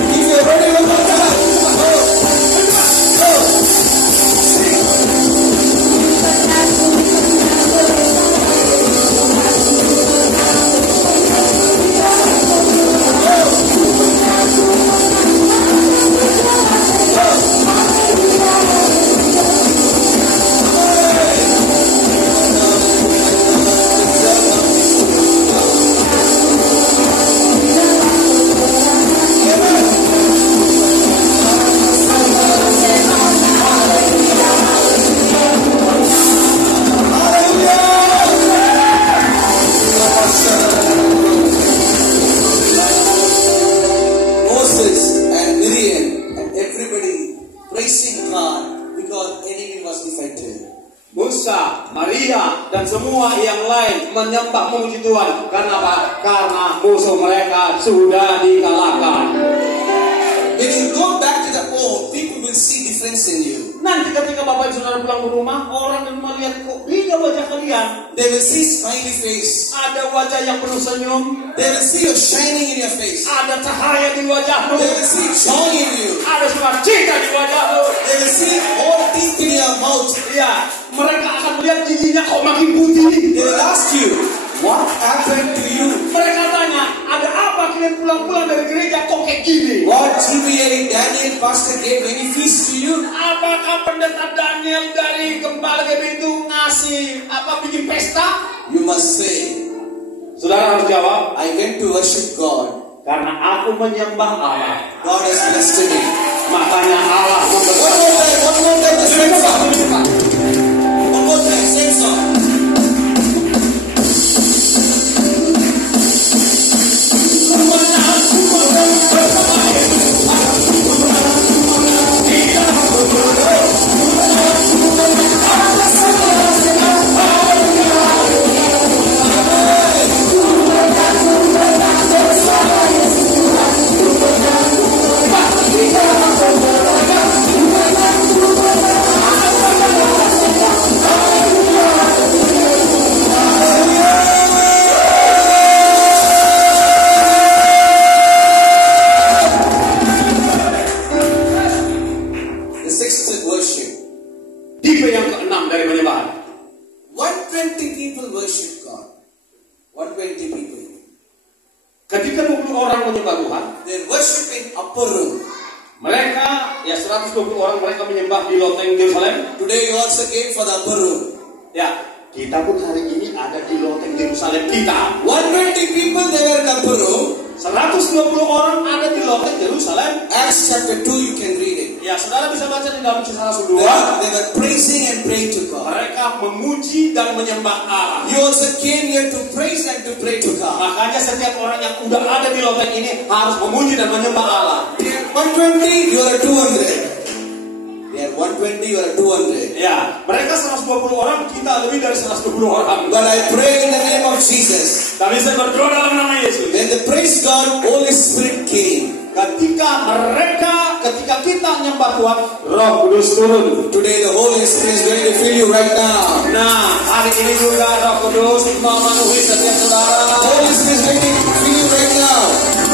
If you're ready one more time, Moses and Miriam and everybody praising God because enemy was defeated. Musa, Maria, dan semua yang lain menyembah memuji Tuhan. Karena apa? Karena musuh mereka sudah dikalahkan. When you go back to the home, people will see difference in you. Nanti ketika Bapak Ibu Saudara pulang ke rumah, orang akan melihat kok beda wajah kalian. They will see smiley face. Ada wajah yang penuh senyum, They will see you shining in your face. ada cahaya di wajahmu, They will see joy in you. ada sukacita di wajahmu. They will see all teeth in your mouth. Ya, mereka akan melihat giginya kok makin putih. They will ask you, what happened to you? Mereka tanya, ada apa kalian pulang-pulang dari gereja kok kayak gini? What GBA Daniel Pastor gave any feast to you? Apakah pendeta Daniel dari Gembala GB itu ngasih bikin pesta? You must say, Saudara harus jawab, I went to worship God. karena aku menyembah Allah, God has blessed me. makanya Allah memberkati. One more time, the same song. One more time, same song. worship God. 120 people. Ketika 20 orang menyembah Tuhan, They're worshiping upper room. mereka, ya 120 orang mereka menyembah di loteng Yerusalem. Today you also came for the upper room. Ya, kita pun hari ini ada di loteng Yerusalem kita. 120 people, they were in the upper room. 120 orang ada di loteng Yerusalem. Acts chapter 2, you can read it. Ya, saudara bisa baca di dalam Kisah Rasul 2. They were praising and praying to God. Mereka memuji dan menyembah Allah. You also came here to praise and to pray to God. Makanya setiap orang yang udah ada di loteng ini harus memuji dan menyembah Allah. They are 120, you are 200. They are 120, you are 200. Ya, mereka 120 orang, kita lebih dari 120 orang. But I pray in the name of Jesus. Tapi saya berdoa dalam nama Yesus. When the praise God, Holy Spirit came. Ketika kita nyembah Tuhan, Roh Kudus turun. Today the Holy Spirit is going to fill you right now. Nah, hari ini juga Roh Kudus memenuhi setiap saudara. Holy Spirit is going to fill you right now.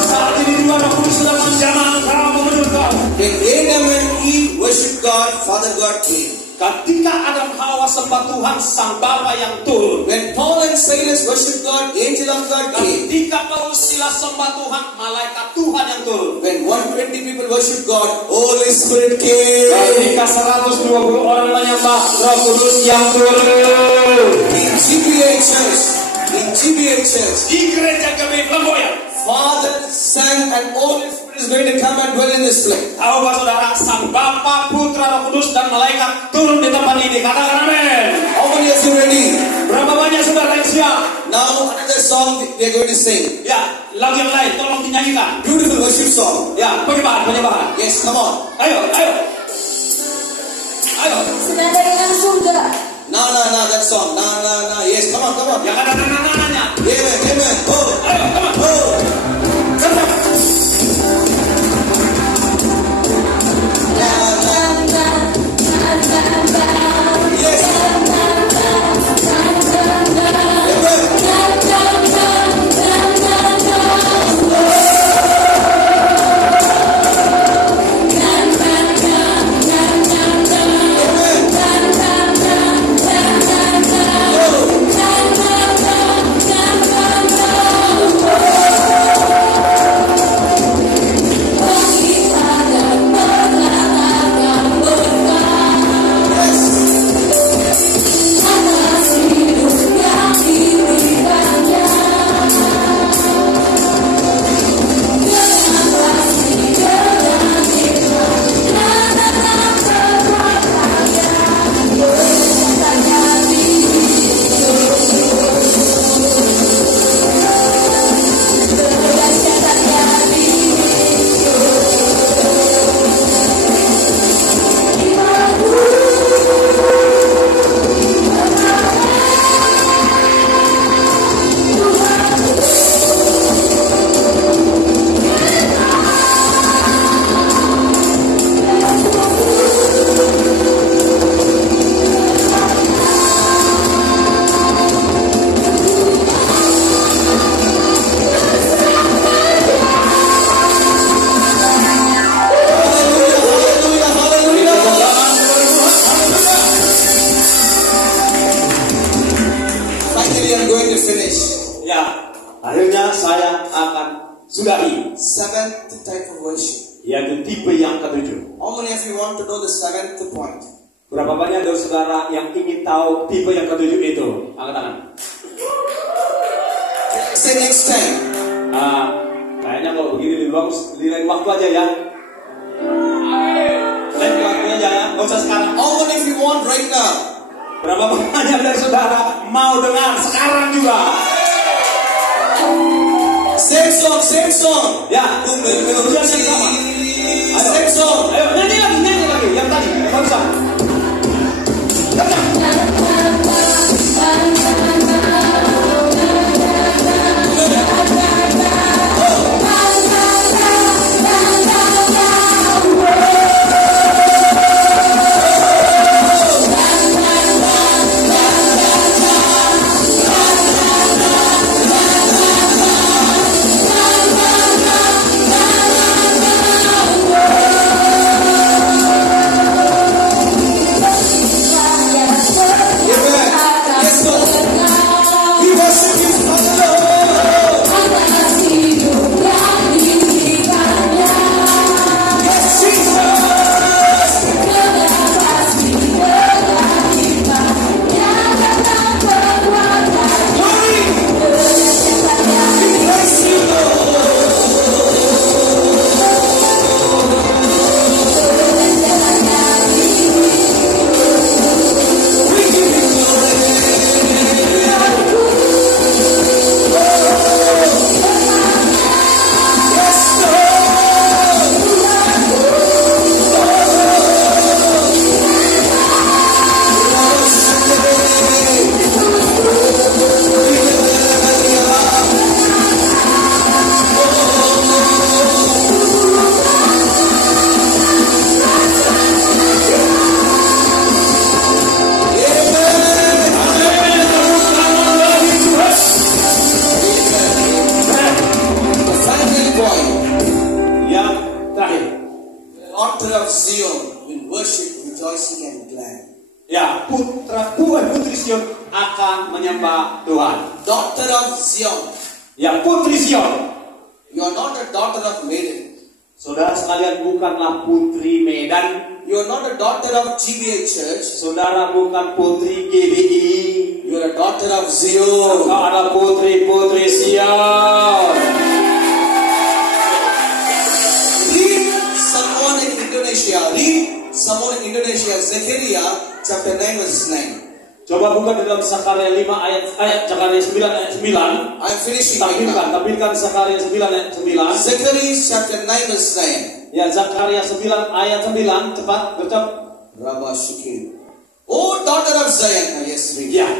Saat ini juga Roh Kudus sudah menjamah engkau, memenuhi engkau. When Adam and Eve worship God, Father God came. Ketika Adam Hawa sembah Tuhan, Sang Bapa yang turun. When Paul and Silas worship God, angel of God came. Ketika Paulus Silas sembah Tuhan, malaikat Tuhan yang turun. When 120 people worship God, Holy Spirit came. Ketika 120 orang menyembah, Roh Kudus yang turun. In GBA Church, Di gereja GB Flamboyan, Father, Son, and Holy Spirit is going to come and dwell in this place. tahu gak saudara, Sang Bapa, Putra, Roh Kudus dan malaikat turun di tempat ini. Katakan amin. How many of you ready? Berapa banyak saudara yang siap? Now another song they are going to sing. Ya, lagu yang lain tolong dinyanyikan. Beautiful worship song. Ya, penyembahan. Yes, come on. Ayo. Senada dengan surga. No, that song. No. Yes, come on. Yang ada nana-nananya. Amen. Oh, Ayo, come on. oh. Yes. sudahi. Seventh type of worship. Yaitu tipe yang ketujuh. How many of you want to know the seventh point? Berapa banyak dari saudara yang ingin tahu tipe yang ketujuh itu? Angkat tangan. Say next time. Kayaknya kalau begini di lain waktu aja ya. Lain waktu aja ya, nggak usah sekarang. How many of you want right now? Berapa banyak dari saudara mau dengar sekarang juga? Same song. Ya, melodi yang sama. Same song. Ayo nyanyi lagi yang tadi, barusan. Ya, putri Sion akan menyembah Tuhan. Daughter of Zion. Ya, putri Sion. You are not a daughter of Medan. Saudara sekalian, bukanlah putri Medan. You are not a daughter of GBA Church. Saudara bukan putri GBI. You are a daughter of Zion. Engkau adalah putri Sion. Read someone in Indonesia. Zechariah chapter 9 verse 9. Coba buka di dalam Zakaria 5 ayat Zakaria 9 ayat 9. I'm finishing right now. Tampilkan Zakaria 9 ayat 9. Zechariah chapter 9 verse 9. Ya, Zakaria 9 ayat 9, cepat baca. Rabba Shikir. Oh daughter of Zion. Yes, read. Ya.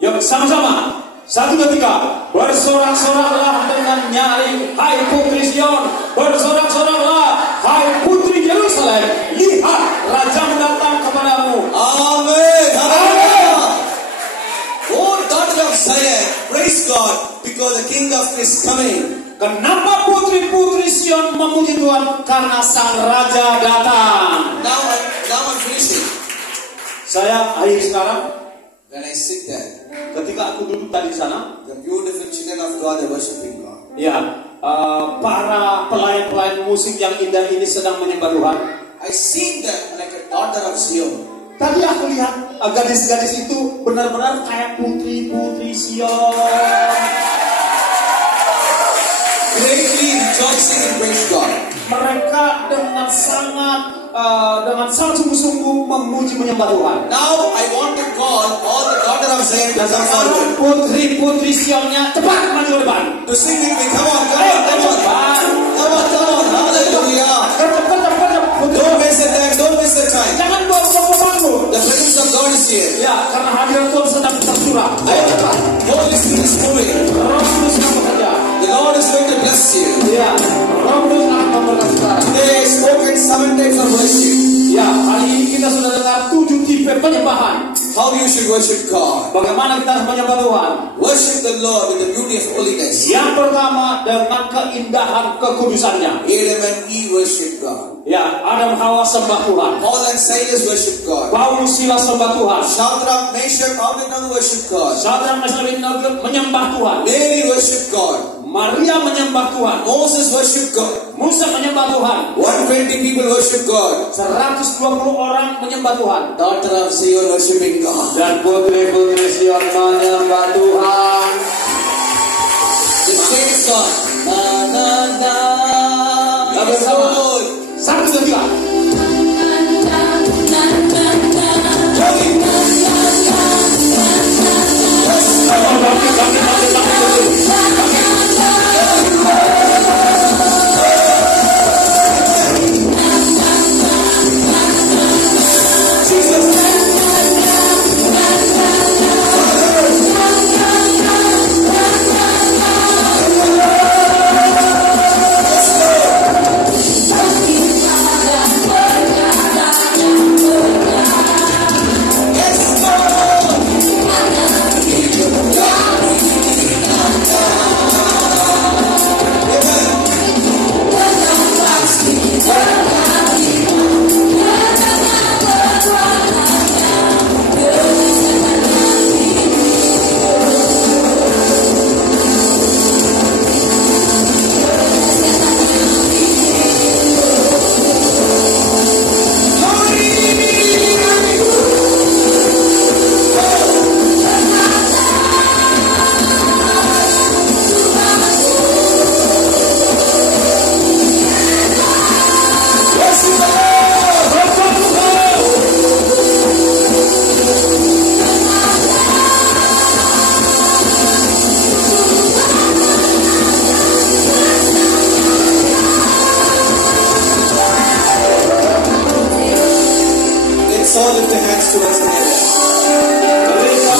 Yuk sama-sama. 1, 2, 3. Bersorak-soraklah dengan nyaring, hai putri Sion. Bersorak-soraklah, hai putri Yerusalem. Lihat, rajamu datang kepadamu. Amen. Hallelujah. Oh daughter of Zion. Praise God. Because the King of is coming. Kenapa putri-putri Sion memuji Tuhan? Karena sang raja datang. Now I'm finishing. Saya akhir sekarang. When I sit there, Ketika aku duduk tadi di sana, the beautiful children of God are worshiping God. ya, para pelayan-pelayan musik yang indah ini sedang menyembah Tuhan. I see them like a daughter of Zion. Tadi aku lihat gadis-gadis itu benar-benar kayak putri-putri Sion. Greatly rejoicing and praise God. Mereka dengan sangat sungguh-sungguh memuji menyembah Tuhan. Now I want to call all the daughter of Zion to Dan come sekarang forward. putri-putri Sionnya cepat maju ke depan. To sing with me. Come on. Hallelujah. Don't waste the time. Don't waste the time. Jangan buang-buang waktu. The presence of God is here. Ya, karena hadirat Tuhan sedang tercurah. Ayo cepat. Holy Spirit is moving. Roh Kudus yang bekerja. The Lord is going to bless you. Ya, Roh Kudus akan memberkati saudara. Today I spoken 7 types of worship. Ya, hari ini kita sudah dengar 7 tipe penyembahan. How you should worship God. Bagaimana kita harus menyembah Tuhan? Worship the Lord with the beauty of holiness. Yang pertama dengan keindahan kekudusannya. Adam and Eve worship God. Ya, Adam Hawa sembah Tuhan. Paul and Silas worship God. Paulus Silas sembah Tuhan. Shadrach, Meshach, Abednego worship God. Saudara Abednego menyembah Tuhan. Mary worship God. Maria menyembah Tuhan. Moses worship God. Musa menyembah Tuhan. 120 people worship God. 120 orang menyembah Tuhan. Daughter of Zion worshiping God. Dan putri-putri Sion menyembah Tuhan. The same song. Na na na. Lagu Yes, sama. Lord. 1, 2, 3. Joey. Let's all lift the hands towards the heaven. Hallelujah.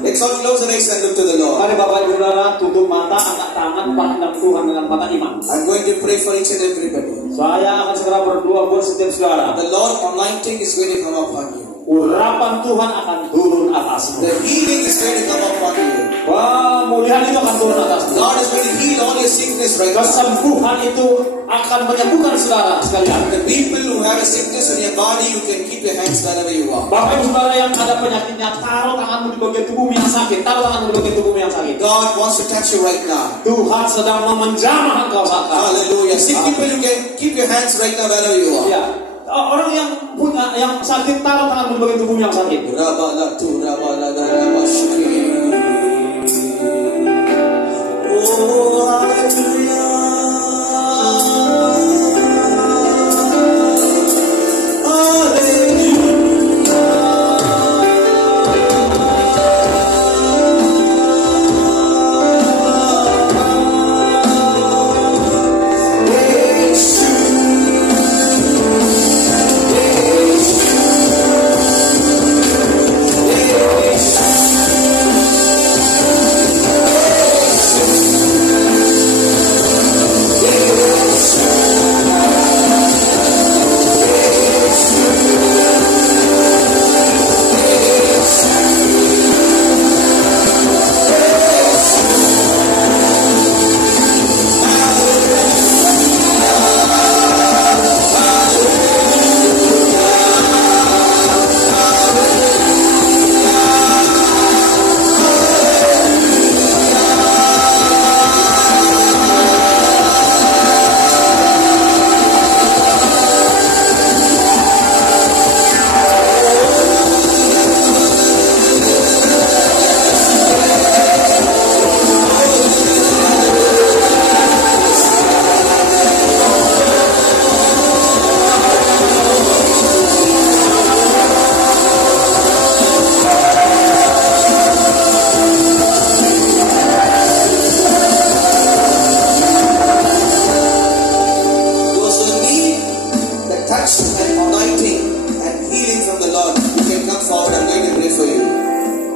Let's all close the eyes and look to the Lord. Mari Bapak Ibu Saudara tutup mata, angkat tangan, pandang Tuhan dengan mata iman. I'm going to pray for each and everybody. Saya akan segera berdoa buat setiap saudara. The Lord anointing is going to come upon you. urapan Tuhan akan turun atasmu. The healing is going to come upon you. Pemulihan itu akan turun atasmu. God is going to heal all your sickness right now. Kesembuhan itu akan menyembuhkan saudara sekalian. The people who have a sickness in your body, you can keep your hands wherever you are. Bapak Ibu Saudara yang ada penyakitnya, taruh tanganmu di bagian tubuhmu yang sakit. Taruh tanganmu di bagian tubuhmu yang sakit. God wants to touch you right now. Tuhan sedang memenjamah engkau saat ini. Hallelujah. Sick people, you can keep your hands right now wherever you are. Ya. Orang yang punya yang sakit, taruh tanganmu di bagian tubuhmu yang sakit. Oh, hallelujah.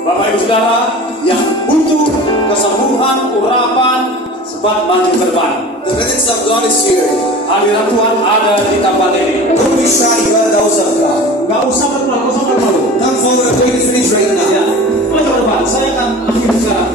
Bapak Ibu Saudara yang butuh kesembuhan, urapan, cepat maju ke depan. The presence of God is here. Hadirat Tuhan ada di tempat ini. Don't be shy, you are the house of God. Gak usah bermalu, gak usah bermalu. Come forward, I'm going to finish right now. Ya, maju ke depan. Saya akan akhiri sekarang.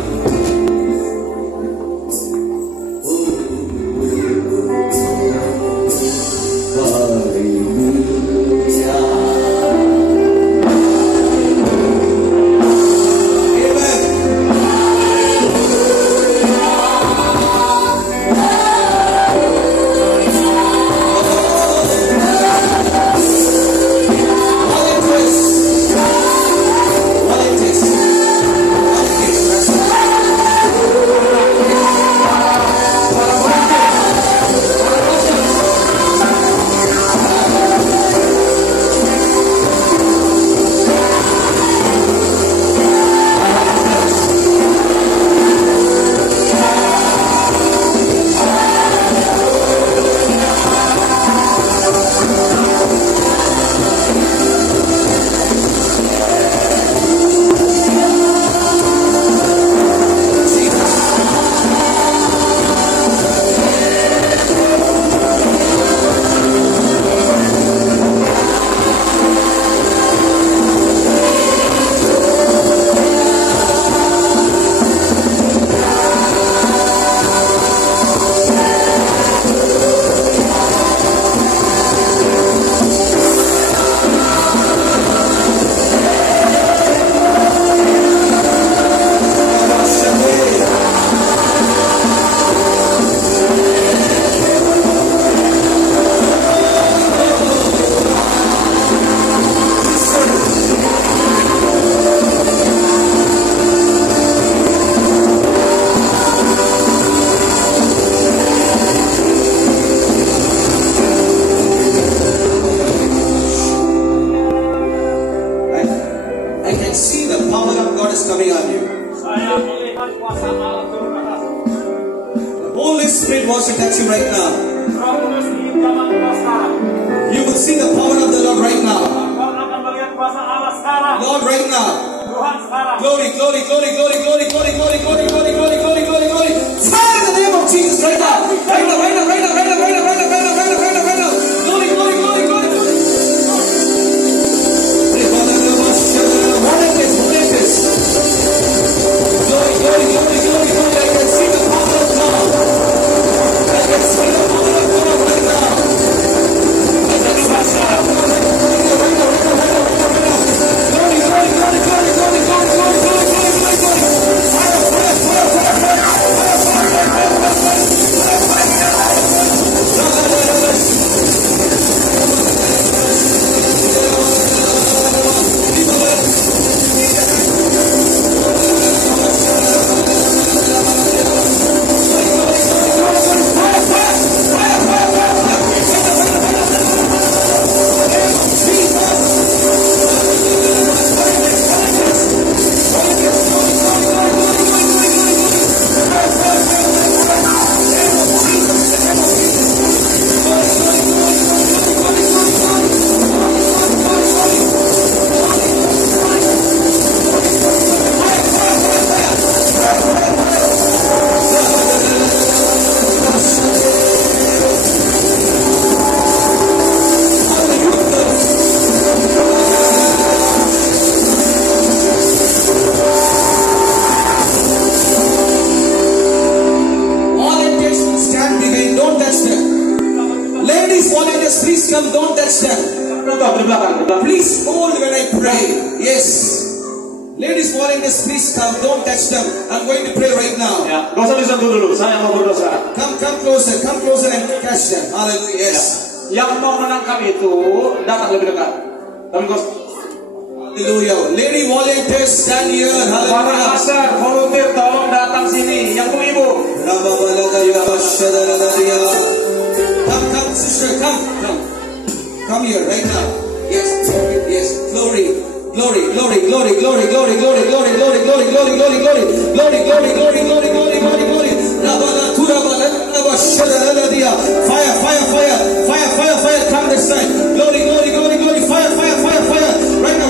Coming on you. Saya melihat kuasa Allah turun atasmu. The Holy Spirit wants to touch you right now. Roh Kudus ingin jamah engkau sekarang. You will see the power of the Lord right now. Engkau akan melihat kuasa Allah sekarang. Lord, right now. Tuhan sekarang. Glory, glory, glory, glory, glory, glory, glory, glory, glory, glory, glory, glory, glory. Fire in the name of Jesus right now. Right now, right now, right now, right now, right now, right now, right now, right now, right now, right now. Glory, glory, glory, glory, glory. volunteers, please come. Don't touch them. Penonton di belakang. Please hold when I pray. Yes. Ladies volunteers, please come. Don't touch them. I'm going to pray right now. Ya, gak usah disentuh dulu. Saya mau berdoa. Come closer and catch them. Hallelujah. Yes. Yang mau menangkap itu datang lebih dekat. Tapi Hallelujah. Lady volunteers, stand here. para Hallelujah. asar, volunteer tolong datang sini. Yang ibu. Come, sister, come. Come here right now. Yes. Glory. Fire. Come this side. Glory. Fire. Right now.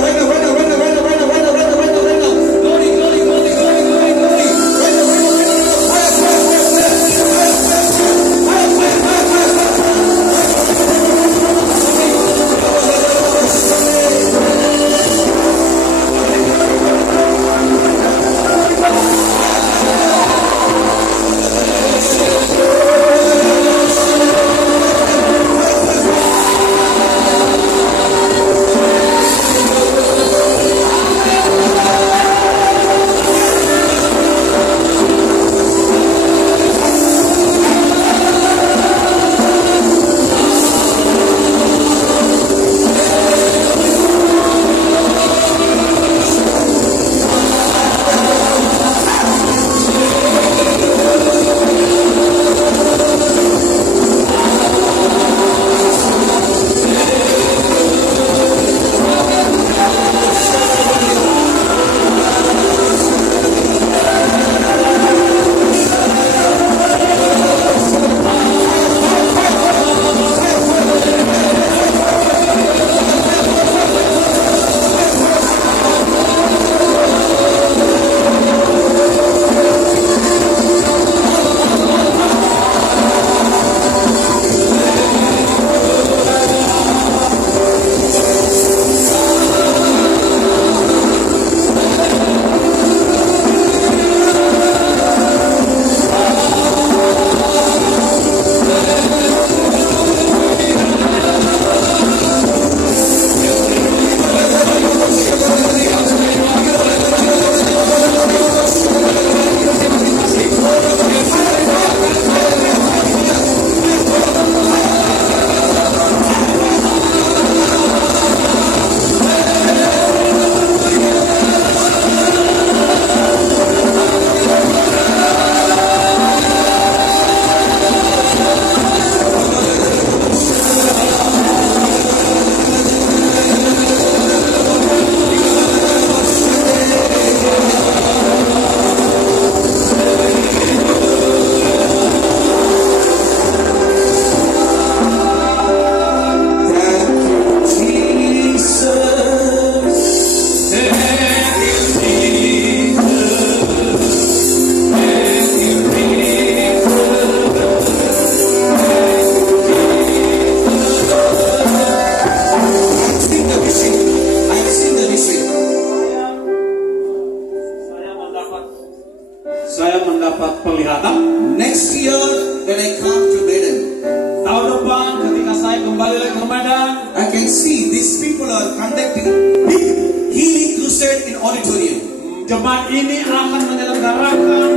see these people are conducting big healing crusade in auditorium. Jemaat ini akan menyelenggarakan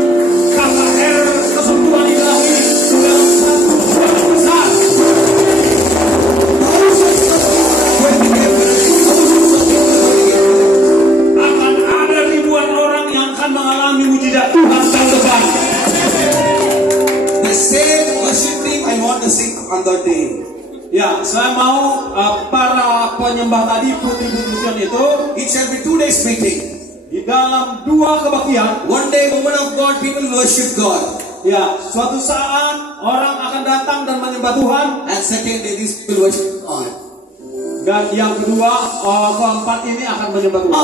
KKR Kesatuan Ilahi dalam satu ruang besar. Akan ada ribuan orang yang akan mengalami mujizat Tuhan tahun depan. The same worship team I want to sing on that day. Ya, saya mau para penyembah tadi putri-putri itu, It shall be 2 days meeting. di dalam 2 kebaktian. One day, woman of God, people worship God. Ya, suatu saat orang akan datang dan menyembah Tuhan. And second day, these people worship God. Dan yang kedua, keempat ini akan menyembah Tuhan.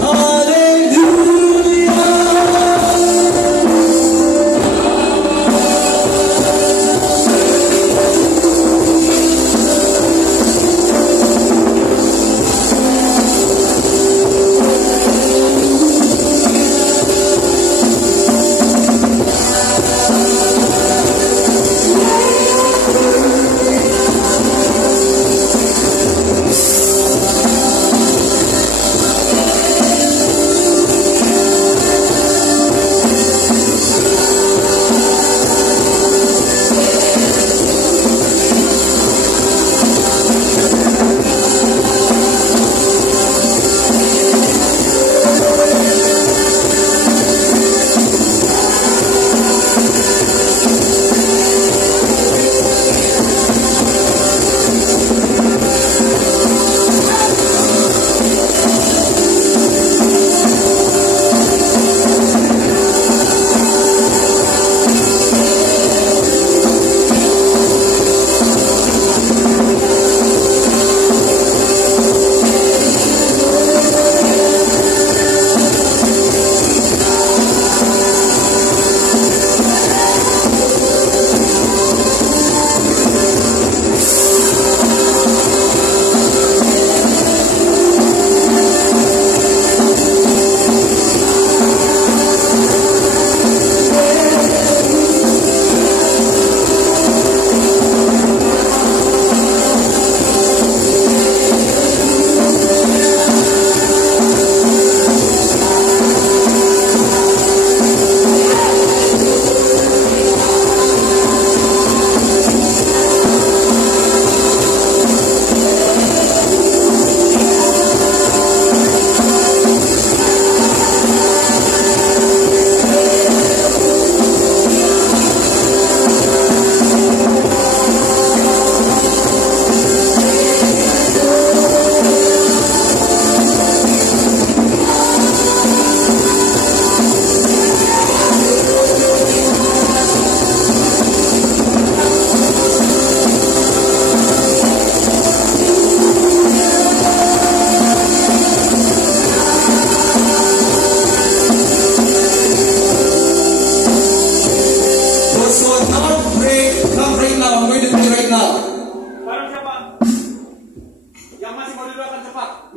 Hallelujah.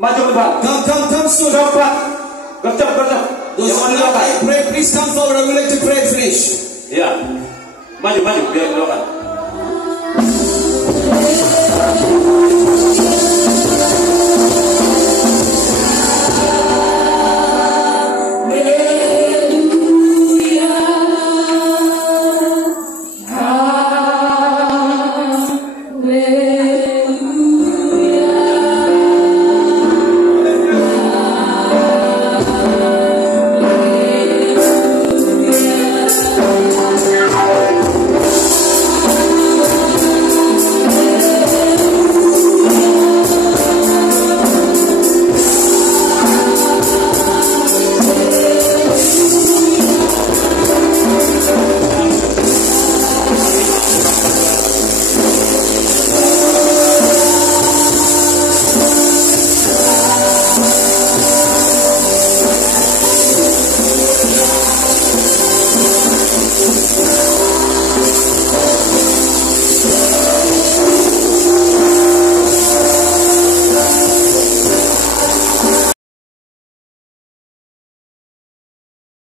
Maju ke depan. Come soon. Cepat. Gercep. Those Yang who mau are not didoakan. pray, please come forward. I would like to pray and finish. Iya. Maju biar didoakan.